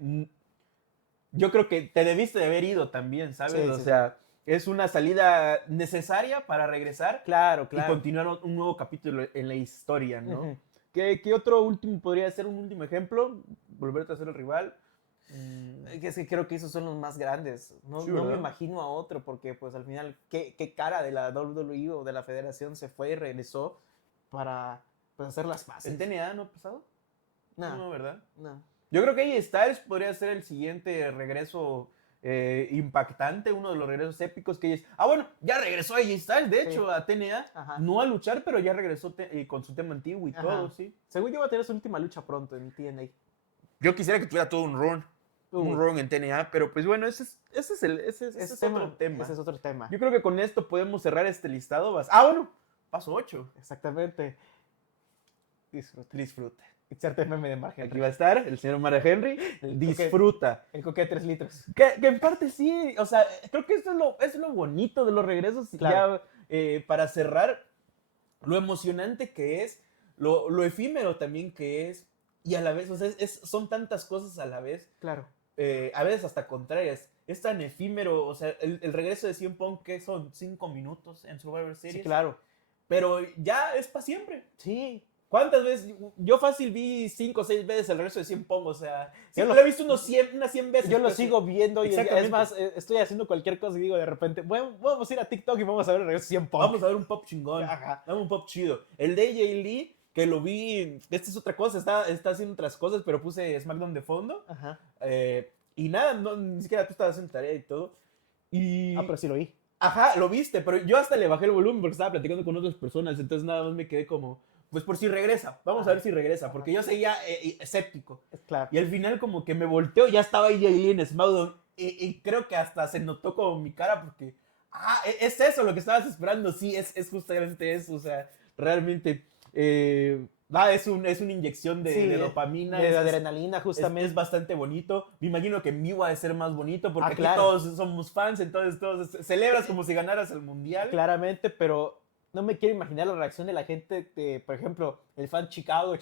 yo creo que te debiste de haber ido también, ¿sabes? Sí, o sí, sea, es una salida necesaria para regresar Claro. y continuar un nuevo capítulo en la historia, ¿no? Uh-huh. ¿Qué otro último podría ser un último ejemplo? Volverte a ser el rival. Es que creo que esos son los más grandes. No, Sí, no me ¿verdad? imagino a otro, porque pues al final, ¿qué cara de la WWE o de la federación se fue y regresó para pues, hacer las paces? ¿El TNA no ha pasado? No, ¿verdad? No. Yo creo que AJ Styles podría ser el siguiente regreso impactante, uno de los regresos épicos que ellos... bueno, ya regresó AJ Styles, de hecho, a TNA. Ajá. No a luchar, pero ya regresó con su tema antiguo y todo, sí. Según yo va a tener su última lucha pronto en TNA. Yo quisiera que tuviera todo un run. Un run en TNA, pero pues bueno, ese es otro tema. Ese es otro tema. Yo creo que con esto podemos cerrar este listado. Bueno, paso 8. Exactamente. Disfruta. Echarte meme de Mark Aquí Henry. va a estar el señor Mark Henry. Disfruta. El coque de 3 litros. Que en parte sí, o sea, creo que esto es lo bonito de los regresos. Claro. Ya para cerrar, lo emocionante que es, lo efímero también que es, y a la vez, o sea, son tantas cosas a la vez. Claro. A veces hasta contrarias. Es tan efímero, o sea, el regreso de CM Punk, que son 5 minutos en Survivor Series. Sí, claro. Pero ya es para siempre. Sí. ¿Cuántas veces? Yo fácil vi 5 o 6 veces el regreso de CM Punk, o sea, yo lo he visto unas 100 veces. Yo lo sigo viendo y es más, estoy haciendo cualquier cosa y digo de repente, bueno, vamos a ir a TikTok y vamos a ver el regreso de CM Punk. Vamos a ver un pop chingón. Ajá. Vamos un pop chido. El de AJ Lee, que lo vi, esta es otra cosa, está haciendo otras cosas, pero puse SmackDown de fondo. Ajá. Y nada, ni siquiera tú estabas haciendo tarea y todo. Pero sí lo vi. Ajá, lo viste, pero yo hasta le bajé el volumen porque estaba platicando con otras personas, entonces nada más me quedé como, pues por si regresa, vamos a ver si regresa, porque yo seguía escéptico. Claro. Y al final como que me volteó, ya estaba AJ Lee en SmackDown, y creo que hasta se notó como mi cara porque, es eso lo que estabas esperando, sí, es justamente eso, o sea, realmente... es una inyección de dopamina. De adrenalina, justamente. Es bastante bonito. Me imagino que en vivo ha de ser más bonito porque aquí claro. todos somos fans, entonces todos celebras como si ganaras el mundial. Claramente, pero no me quiero imaginar la reacción de la gente, por ejemplo, el fan Chicago,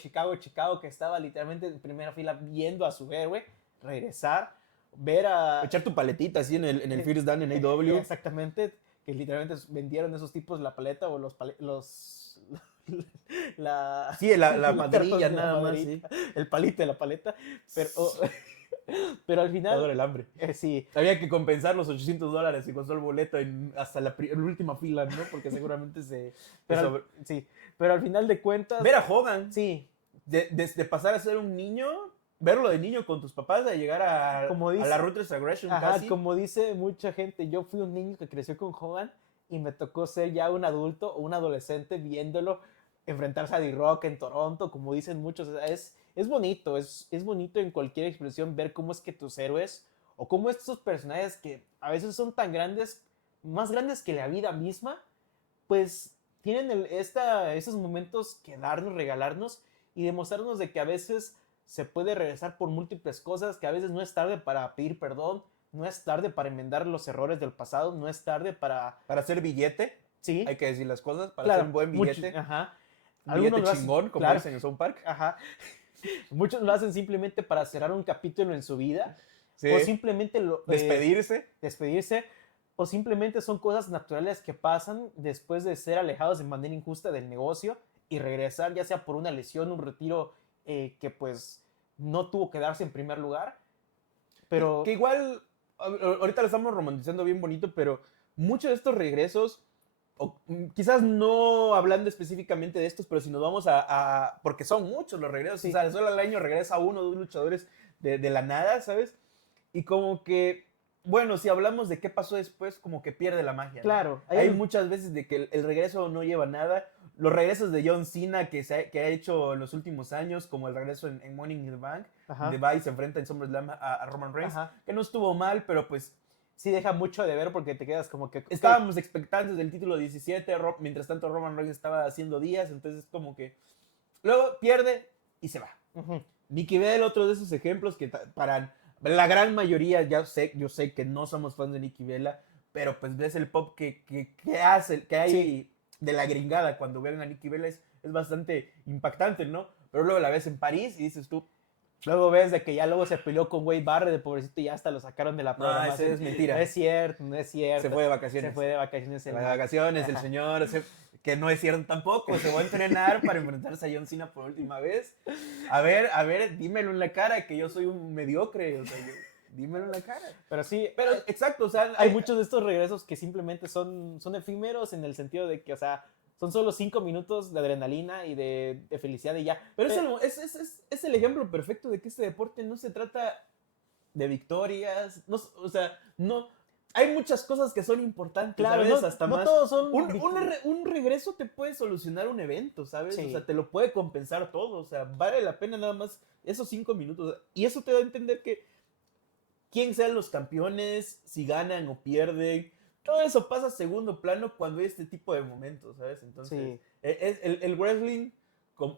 que estaba literalmente en primera fila viendo a su héroe regresar, ver a... Echar tu paletita así en el First Down en AEW. Exactamente, que literalmente vendieron esos tipos la paleta o los Sí, la maderilla nada más, sí. El palito de la paleta. Pero al final... Todo el hambre. Sí. Había que compensar los $800 y costó el boleto hasta la última fila, ¿no? Porque seguramente sí, pero al final de cuentas... Ver a Hogan. Sí. De pasar a ser un niño, verlo de niño con tus papás, de llegar a la Ruthless Aggression casi. Como dice mucha gente, yo fui un niño que creció con Hogan y me tocó ser ya un adulto o un adolescente viéndolo enfrentarse a D-Rock en Toronto, como dicen muchos. O sea, es bonito, es bonito en cualquier expresión ver cómo es que tus héroes o cómo estos personajes que a veces son tan grandes, más grandes que la vida misma, pues tienen esos momentos que darnos, regalarnos y demostrarnos de que a veces se puede regresar por múltiples cosas, que a veces no es tarde para pedir perdón, no es tarde para enmendar los errores del pasado, no es tarde para hacer billete. Sí. Hay que decir las cosas, para hacer un buen billete. Ajá. Un billete chingón, como dicen en South Park. Ajá. Muchos lo hacen simplemente para cerrar un capítulo en su vida. Sí. O simplemente despedirse. O simplemente son cosas naturales que pasan después de ser alejados de manera injusta del negocio y regresar, ya sea por una lesión, un retiro que pues no tuvo que darse en primer lugar. Pero que igual, ahorita lo estamos romantizando bien bonito, pero muchos de estos regresos, quizás no hablando específicamente de estos, pero si nos vamos porque son muchos los regresos, sí. O sea, solo al año regresa uno o dos luchadores de la nada, ¿sabes? Y como que, bueno, si hablamos de qué pasó después, como que pierde la magia, ¿no? Claro. Hay muchas veces de que el regreso no lleva nada. Los regresos de John Cena que ha hecho en los últimos años, como el regreso en Money in the Bank, donde va y se enfrenta en SummerSlam a Roman Reigns, que no estuvo mal, pero pues sí deja mucho de ver porque te quedas como que... Estábamos expectantes del título 17, mientras tanto Roman Reigns estaba haciendo días, entonces como que... Luego pierde y se va. Nikki Bella, otro de esos ejemplos que para la gran mayoría, yo sé que no somos fans de Nikki Bella, pero pues ves el pop que hay sí. de la gringada cuando ven a Nikki Bella es bastante impactante, ¿no? Pero luego la ves en París y dices tú... Luego ves de que ya luego se peleó con Wade Barrett, de pobrecito, y ya hasta lo sacaron de la programación. No, esa es mentira. No es cierto. Se fue de vacaciones. El señor, que no es cierto tampoco. Se va a entrenar para enfrentarse a John Cena por última vez. A ver, dímelo en la cara, que yo soy un mediocre. O sea, dímelo en la cara. Pero sí, exacto. O sea, hay muchos de estos regresos que simplemente son efímeros en el sentido de que, o sea, son solo 5 minutos de adrenalina y de felicidad y ya. Pero es el ejemplo perfecto de que este deporte no se trata de victorias. No, o sea, no... Hay muchas cosas que son importantes, claro, ¿sabes? No, hasta no más. Todos son un regreso te puede solucionar un evento, ¿sabes? Sí. O sea, te lo puede compensar todo. O sea, vale la pena nada más esos 5 minutos. Y eso te da a entender que quién sean los campeones, si ganan o pierden... Todo eso pasa a segundo plano cuando hay este tipo de momentos, ¿sabes? Entonces, sí. el wrestling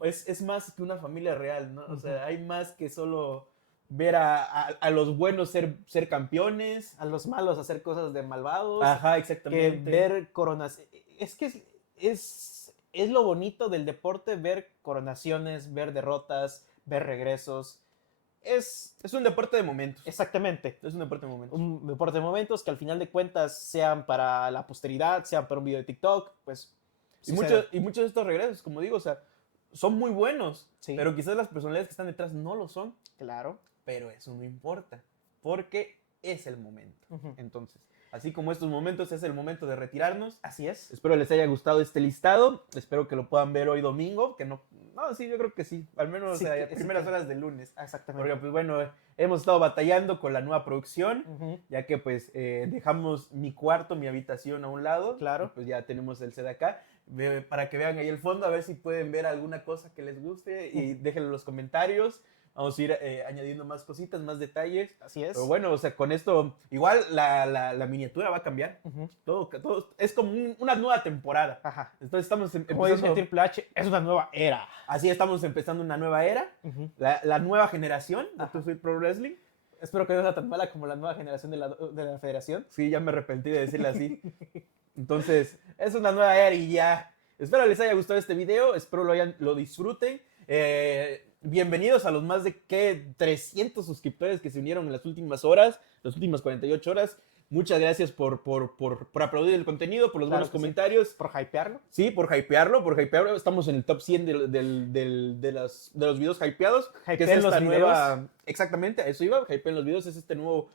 es más que una familia real, ¿no? O sea, hay más que solo ver a los buenos ser campeones. A los malos hacer cosas de malvados. Ajá, exactamente. Que ver coronas. Es que es lo bonito del deporte, ver coronaciones, ver derrotas, ver regresos. Es un deporte de momentos. Exactamente. Es un deporte de momentos. Un deporte de momentos que al final de cuentas sean para la posteridad, sean para un video de TikTok, pues... Y muchos de estos regresos, como digo, o sea, son muy buenos, sí. Pero quizás las personalidades que están detrás no lo son. Claro. Pero eso no importa, porque es el momento. Entonces, así como estos momentos es el momento de retirarnos. Así es. Espero les haya gustado este listado. Espero que lo puedan ver hoy domingo, que no, sí, yo creo que sí. Al menos sí, primeras horas del lunes. Exactamente. Porque, pues bueno, hemos estado batallando con la nueva producción, ya que pues dejamos mi cuarto, mi habitación a un lado. Claro. Y, pues ya tenemos el set acá. Para que vean ahí el fondo, a ver si pueden ver alguna cosa que les guste y déjenlo en los comentarios. Vamos a ir añadiendo más cositas, más detalles. Así es. Pero bueno, o sea, con esto, igual la miniatura va a cambiar. Todo es como una nueva temporada. Ajá. Entonces estamos empezando... Como dice Triple H, es una nueva era. Así estamos empezando una nueva era. La nueva generación de Tu Sweet Pro Wrestling. Espero que no sea tan mala como la nueva generación de la federación. Sí, ya me arrepentí de decirle así. Entonces, es una nueva era y ya. Espero les haya gustado este video. Espero lo disfruten. Bienvenidos a los más de 300 suscriptores que se unieron en las últimas horas, las últimas 48 horas. Muchas gracias por aplaudir el contenido, por los buenos comentarios. Sí. Por hypearlo. Sí, por hypearlo. Estamos en el top 100 de los videos hypeados. Hypeen que es esta los nueva, videos. Exactamente, a eso iba. Hypeen los videos. Es este nuevo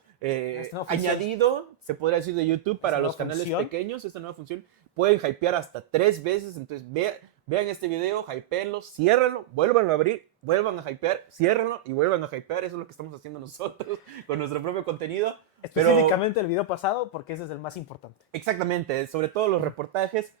añadido, se podría decir, de YouTube para los canales pequeños. Esta nueva función. Pueden hypear hasta 3 veces. Entonces, vean este video, hypeenlo, ciérrenlo, vuelvan a abrir, vuelvan a hypear, ciérrenlo y vuelvan a hypear. Eso es lo que estamos haciendo nosotros con nuestro propio contenido. Específicamente el video pasado, porque ese es el más importante. Exactamente, sobre todo los reportajes.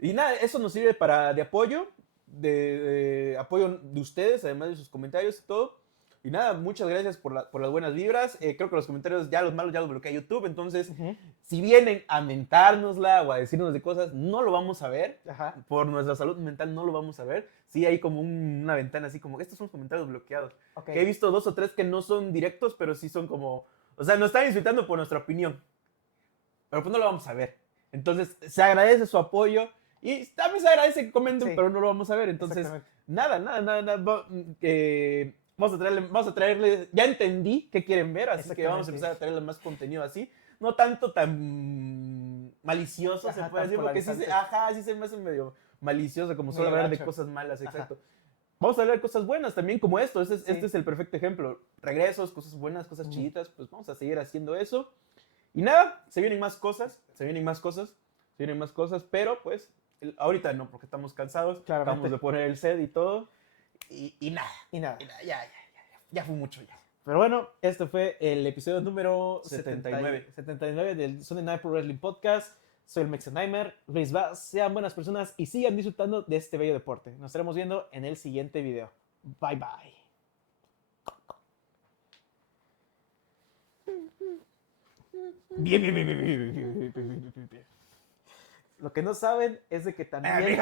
Y nada, eso nos sirve de apoyo, de apoyo de ustedes, además de sus comentarios y todo. Y nada, muchas gracias por las buenas vibras. Creo que los comentarios, ya los malos, ya los bloquea YouTube. Entonces, si vienen a mentárnosla o a decirnos de cosas, no lo vamos a ver. Ajá. Por nuestra salud mental no lo vamos a ver. Sí hay como una ventana así como, estos son comentarios bloqueados. Okay. Que he visto 2 o 3 que no son directos, pero sí son como, o sea, nos están insultando por nuestra opinión. Pero pues no lo vamos a ver. Entonces, se agradece su apoyo. Y también se agradece que comenten, pero no lo vamos a ver. Entonces, nada. Vamos a traerle, ya entendí qué quieren ver, así que vamos a empezar a traerle más contenido así. No tanto tan malicioso, se puede decir, porque sí se me hace medio malicioso, como solo hablar de cosas malas, exacto. Vamos a hablar de cosas buenas también, como esto. Este es el perfecto ejemplo. Regresos, cosas buenas, cosas chiditas, pues vamos a seguir haciendo eso. Y nada, se vienen más cosas, pero pues ahorita no, porque estamos cansados, acabamos de poner el set y todo. Y nada. Ya fue mucho ya. Pero bueno, este fue el episodio número 79 del Sunday Night Pro Wrestling Podcast. Soy el Mexanimer, Luis Vaz. Sean buenas personas y sigan disfrutando de este bello deporte. Nos estaremos viendo en el siguiente video. Bye, bye. Bien. Lo que no saben es de que también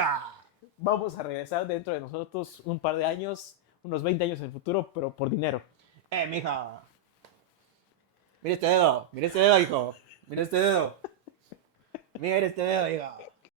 vamos a regresar dentro de nosotros un par de años, unos 20 años en el futuro, pero por dinero. Mija. Mira este dedo, hijo. Mira este dedo, hijo.